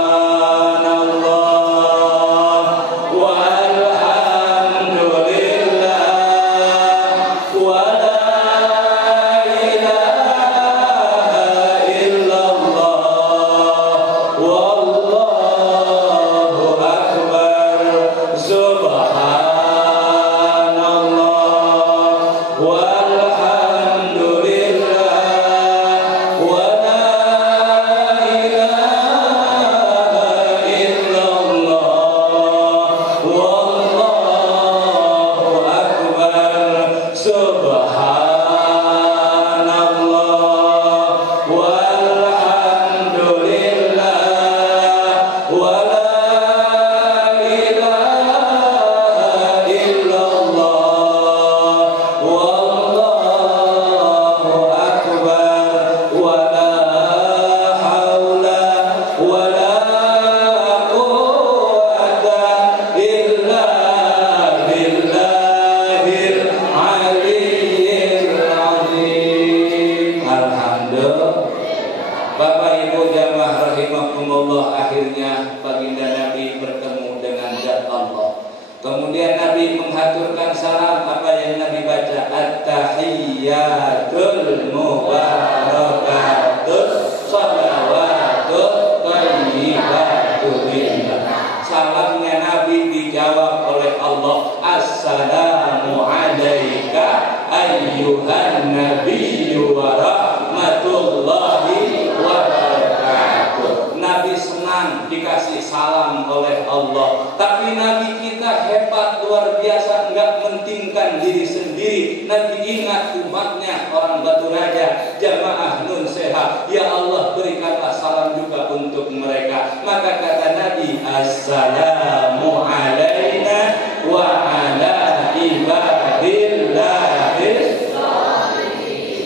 ayyuhan nabiyyu wa rahmatullahi wa barakatuh. Nabi senang dikasih salam oleh Allah. Tapi Nabi kita hebat luar biasa, enggak mentingkan diri sendiri. Nabi ingat umatnya, orang Batu Raja, jamaah Nun Sehat. Ya Allah, berikanlah salam juga untuk mereka. Maka kata Nabi, assalamu alaina wa ala ibadillahis.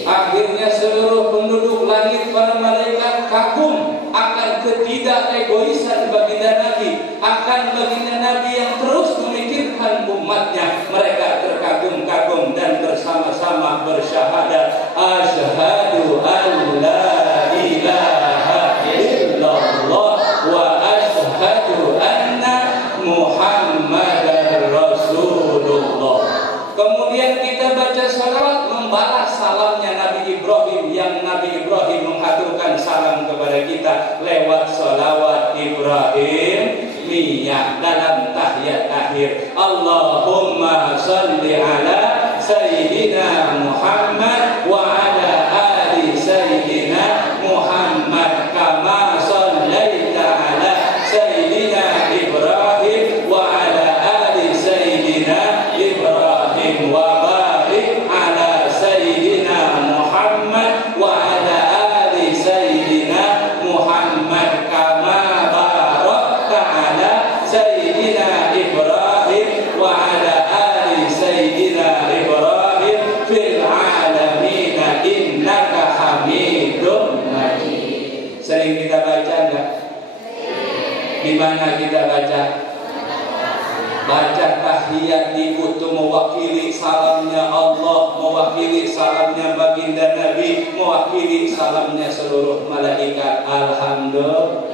Akhirnya seluruh penduduk langit para malaikat kagum akan ketidakegoisan baginda Nabi, akan baginda Nabi yang terus memikirkan umatnya. Mereka terkagum-kagum dan bersama-sama bersyahadat, asyhadu an la ilaha illallah wa asyhadu anna Muhammadar Rasulullah. Kemudian kita baca salawat membalas salamnya Nabi Ibrahim, yang Nabi Ibrahim mengaturkan salam kepada kita lewat salawat Ibrahim miyah dalam tahiyat akhir. Allahumma salli ala Sayyidina Muhammad wa ala ali Sayyidina Muhammad kama sallaita ala Sayyidina Ibrahim wa ala ali Sayyidina Ibrahim wa barik ala Sayyidina Muhammad wa ala ali Sayyidina Muhammad kama barakta ala Sayyidina Ibrahim wa ala ali Sayyidina Ibrahim fil alamin innaka Hamidum Majid. Sering kita baca enggak? Di mana kita baca? Baca tahiyat itu mewakili salamnya Allah, mewakili salamnya baginda Nabi, mewakili salamnya seluruh malaikat. Alhamdulillah.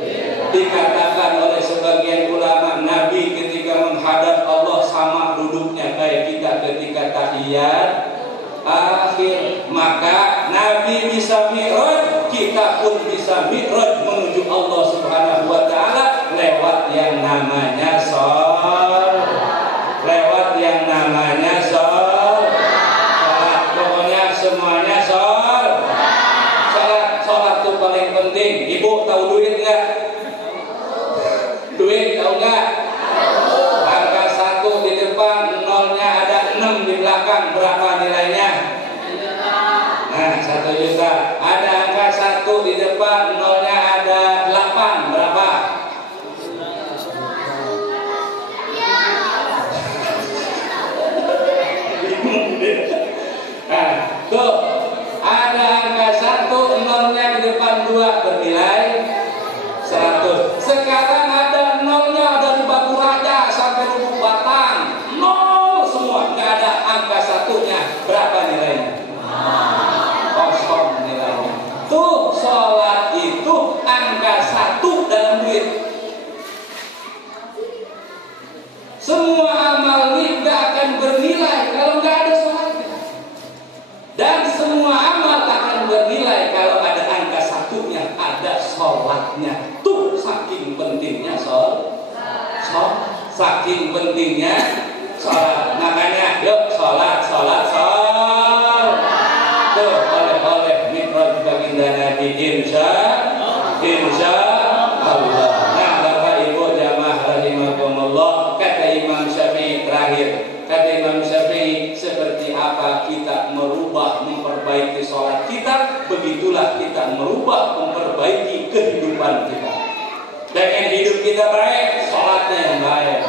Dikatakan oleh sebagian ulama, Nabi ketika menghadap Allah sama duduknya kayak kita ketika tahiyat akhir. Maka Nabi bisa mi'raj, kita pun bisa mi'raj menuju Allah Subhanahu wa taala lewat yang namanya salat. Lewat yang namanya salat. Pokoknya semuanya salat. Salat itu paling penting. Ibu tahu duit enggak? Duit tahu enggak? Angka 1 di depan, nolnya ada 6 di belakang, berapa nilainya? Nah, 1 juta. Ada angka 1 di depan, nolnya ada 8, berapa? Nah, tuh ada angka 1, nolnya di depan 2, bernilai 100. Sekarang ada nolnya dari Batu Raja sampai Lubuk Batang, nol semua, nggak ada angka 1-nya. Berapa nilainya? Kosong nilainya. Tuh, sholat itu angka 1 dalam duit. Semua amal nggak akan bernilai kalau nggak ada sholatnya. Dan semua amal akan bernilai kalau ada angka 1-nya, ada sholatnya. Tuh, saking pentingnya sholat. Saking pentingnya sholat. Makanya yuk sholat. Tuh, oleh mi'raj baginda Nabi insya Allah. Nah, Bapak Ibu jamaah rahimakumullah, kata Imam Syafi'i terakhir. Kata Imam Syafi'i, seperti apa kita merubah, memperbaiki sholat kita, begitulah kita merubah, memperbaiki kehidupan kita. Pengen hidup kita baik, sholatnya yang baik.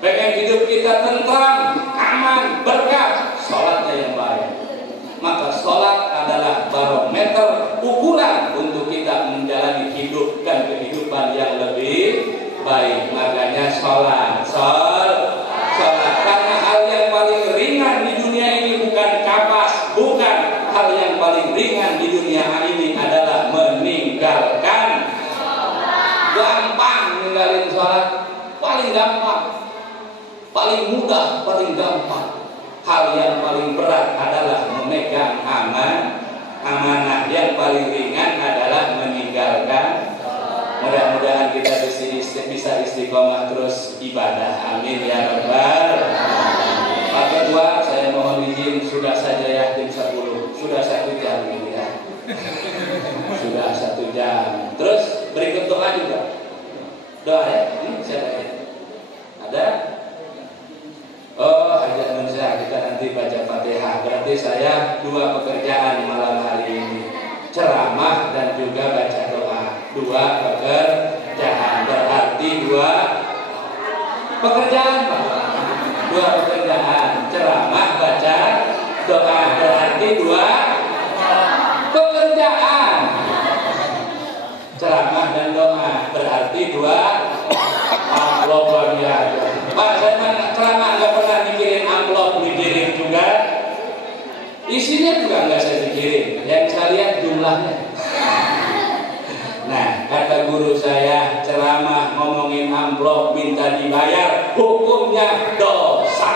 Pengen hidup kita tentram, aman, berkah, sholatnya yang baik. Maka sholat adalah barometer ukuran untuk kita menjalani hidup dan kehidupan yang lebih baik. Makanya sholat. Karena hal yang paling ringan di dunia ini bukan kapas, bukan. Hal yang paling ringan di dunia ini adalah meninggalkan. Gampang ninggalin sholat, paling gampang, paling mudah, paling gampang. Hal yang paling berat adalah memegang amanah. Yang paling ringan adalah meninggalkan. Mudah-mudahan kita bisa istiqomah terus ibadah. Amin ya rabbal alamin. Pak Ketua, saya mohon izin sudah saja sudah 1 jam ini ya. Sudah 1 jam. Terus berikut doa juga. Doa ya? Ini siapa ya? Ada? Oh, hajat manusia. Kita nanti baca Fatihah. Berarti saya 2 pekerjaan malam hari ini. Ceramah dan juga baca doa. 2 pekerjaan. Berarti 2 pekerjaan. 2 pekerjaan. Ceramah, baca doa. Berarti 2 pekerjaan. Ceramah dan doa. Berarti 2 amplop ya. Pak, saya ceramah nggak pernah mikirin amplop dikirim juga. Isinya juga nggak saya pikirin. Yang saya lihat jumlahnya. Nah, kata guru saya, ceramah ngomongin amplop minta dibayar, hukumnya dosa.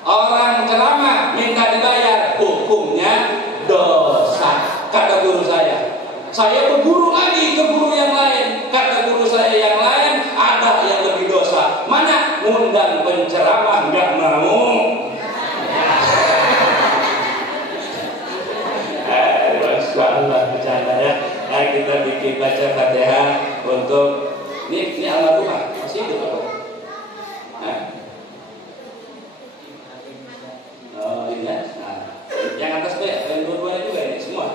Orang ceramah minta dibayar, hukumnya dosa. Kata guru saya. Saya berguru lagi ke guru yang lain. Kata guru saya yang lain, ada yang lebih dosa. Mana? Ngundang penceramah nggak mau. Masya Allah, bercanda ya. Nah, kita bikin baca Fatihah untuk ini almarhumah masih hidup apa? Nah. Oh iya. Nah, yang atas tuh ya, yang dua-duanya juga ini semua.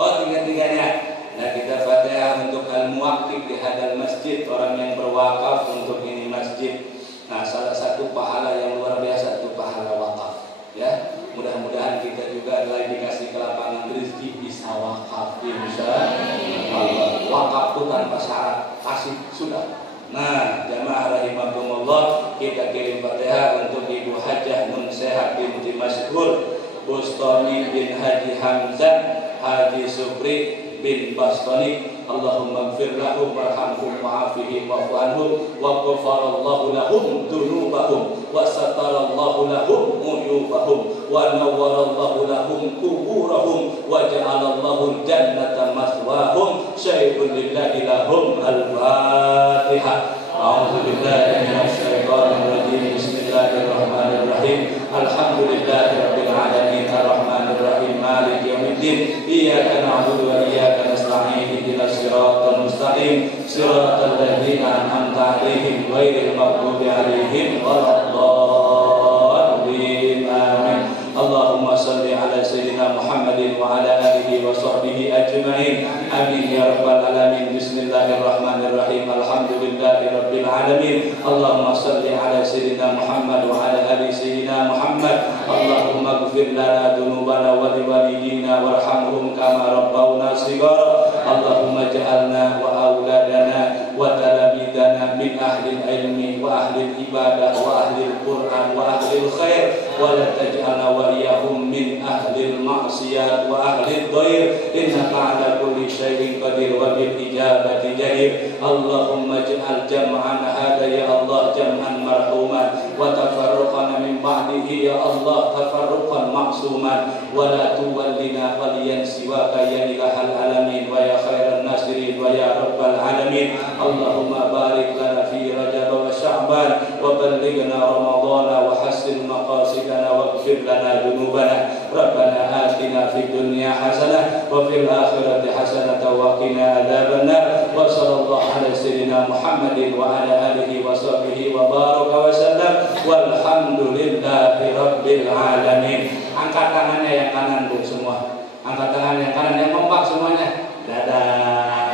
Oh, 3-3-nya. Nah, kita Fatihah untuk al-muwaqqif di hadal masjid, orang yang berwakaf untuk ini masjid. Nah, salah satu pahala yang luar biasa itu pahala wakaf. Ya, mudah-mudahan kita juga lagi dikasih kelapangan rezeki bisa wakaf, insya Allah. Wakaf itu tanpa syarat, kasih sudah. Nah, jamaah rahimakumullah, kita kirim Fatihah untuk Ibu Hajah Munsehat binti Masyhur Bustani bin Haji Hamzah Haji Supri bin Bastani. Allahumma gfir lahum warhamhum wa'afihim wa'fu anhum wa ghafarallahu lahum dzunubahum wa satarallahu lahum uyubahum wa nawwarallahu lahum quburahum wa ja'alallahu jannata maswahum syairun lillahi lahum. Al-Fatihah. A'udzu billahi minasy syaithanir rajim. Bismillahirrahmanirrahim. Alhamdulillahirabbil alamin arrahmanir rahim maliki yaumiddin. Iyyaka na'budu wa iyyaka nasta'in. Ihdinas siratal mustaqim. Siratal ladzina an'amta 'alaihim ghairil maghdubi 'alaihim waladdallin. Amin. Allahumma shalli ala sayyidina Muhammadin wa ala alihi wa sahbihi ajma'in. Amin ya rabbal alamin. Bismillahirrahmanirrahim. Alhamdulillahirabbil alamin. Allahumma shalli ala sayyidina Muhammad wa ala ali sayyidina Muhammad. Allahumma ighfir lana dzunubana wa liwalidina warhamhum kama rabbawna shighara. Allahumma ja'alna wa auladana wa talamidana min ahli ilmi wa ahli ibadah wa ahli al-Qur'an wa ahli al-khair wa la taj'alna wa iyahum min ahli al-ma'siyat wa ahli al-dhair. Innaka ala kulli syai'in qadir wa bil ijabati jadir. Allahumma ij'al jam'ana hadha ya Allah jam'an marhuman wa tafarruqana min ba'dihi ya Allah tafarruqan ma'suman wa la tuwallina waliyan siwaka ya ilahal alamin wa ya khairan nasirin wa ya rabbal alamin. Allahumma barik lana fi Rajab wa Sya'ban wa ballighna Ramadhana wa hassin maqasidana wa ighfir lana dzunubana. Rabbana atina fid dunya hasanah wa fil akhirati hasanah wa qina adzabannar. Wa sallallahu ala sayyidina Muhammadin wa ala alihi wa sahbihi wa baraka wa sallam. Walhamdulillahi rabbil alamin. Angkat tangannya yang kanan Bu semua. Angkat tangan yang kanan yang kompak semuanya. Dadah.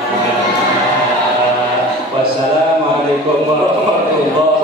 Wassalamualaikum warahmatullahi wabarakatuh.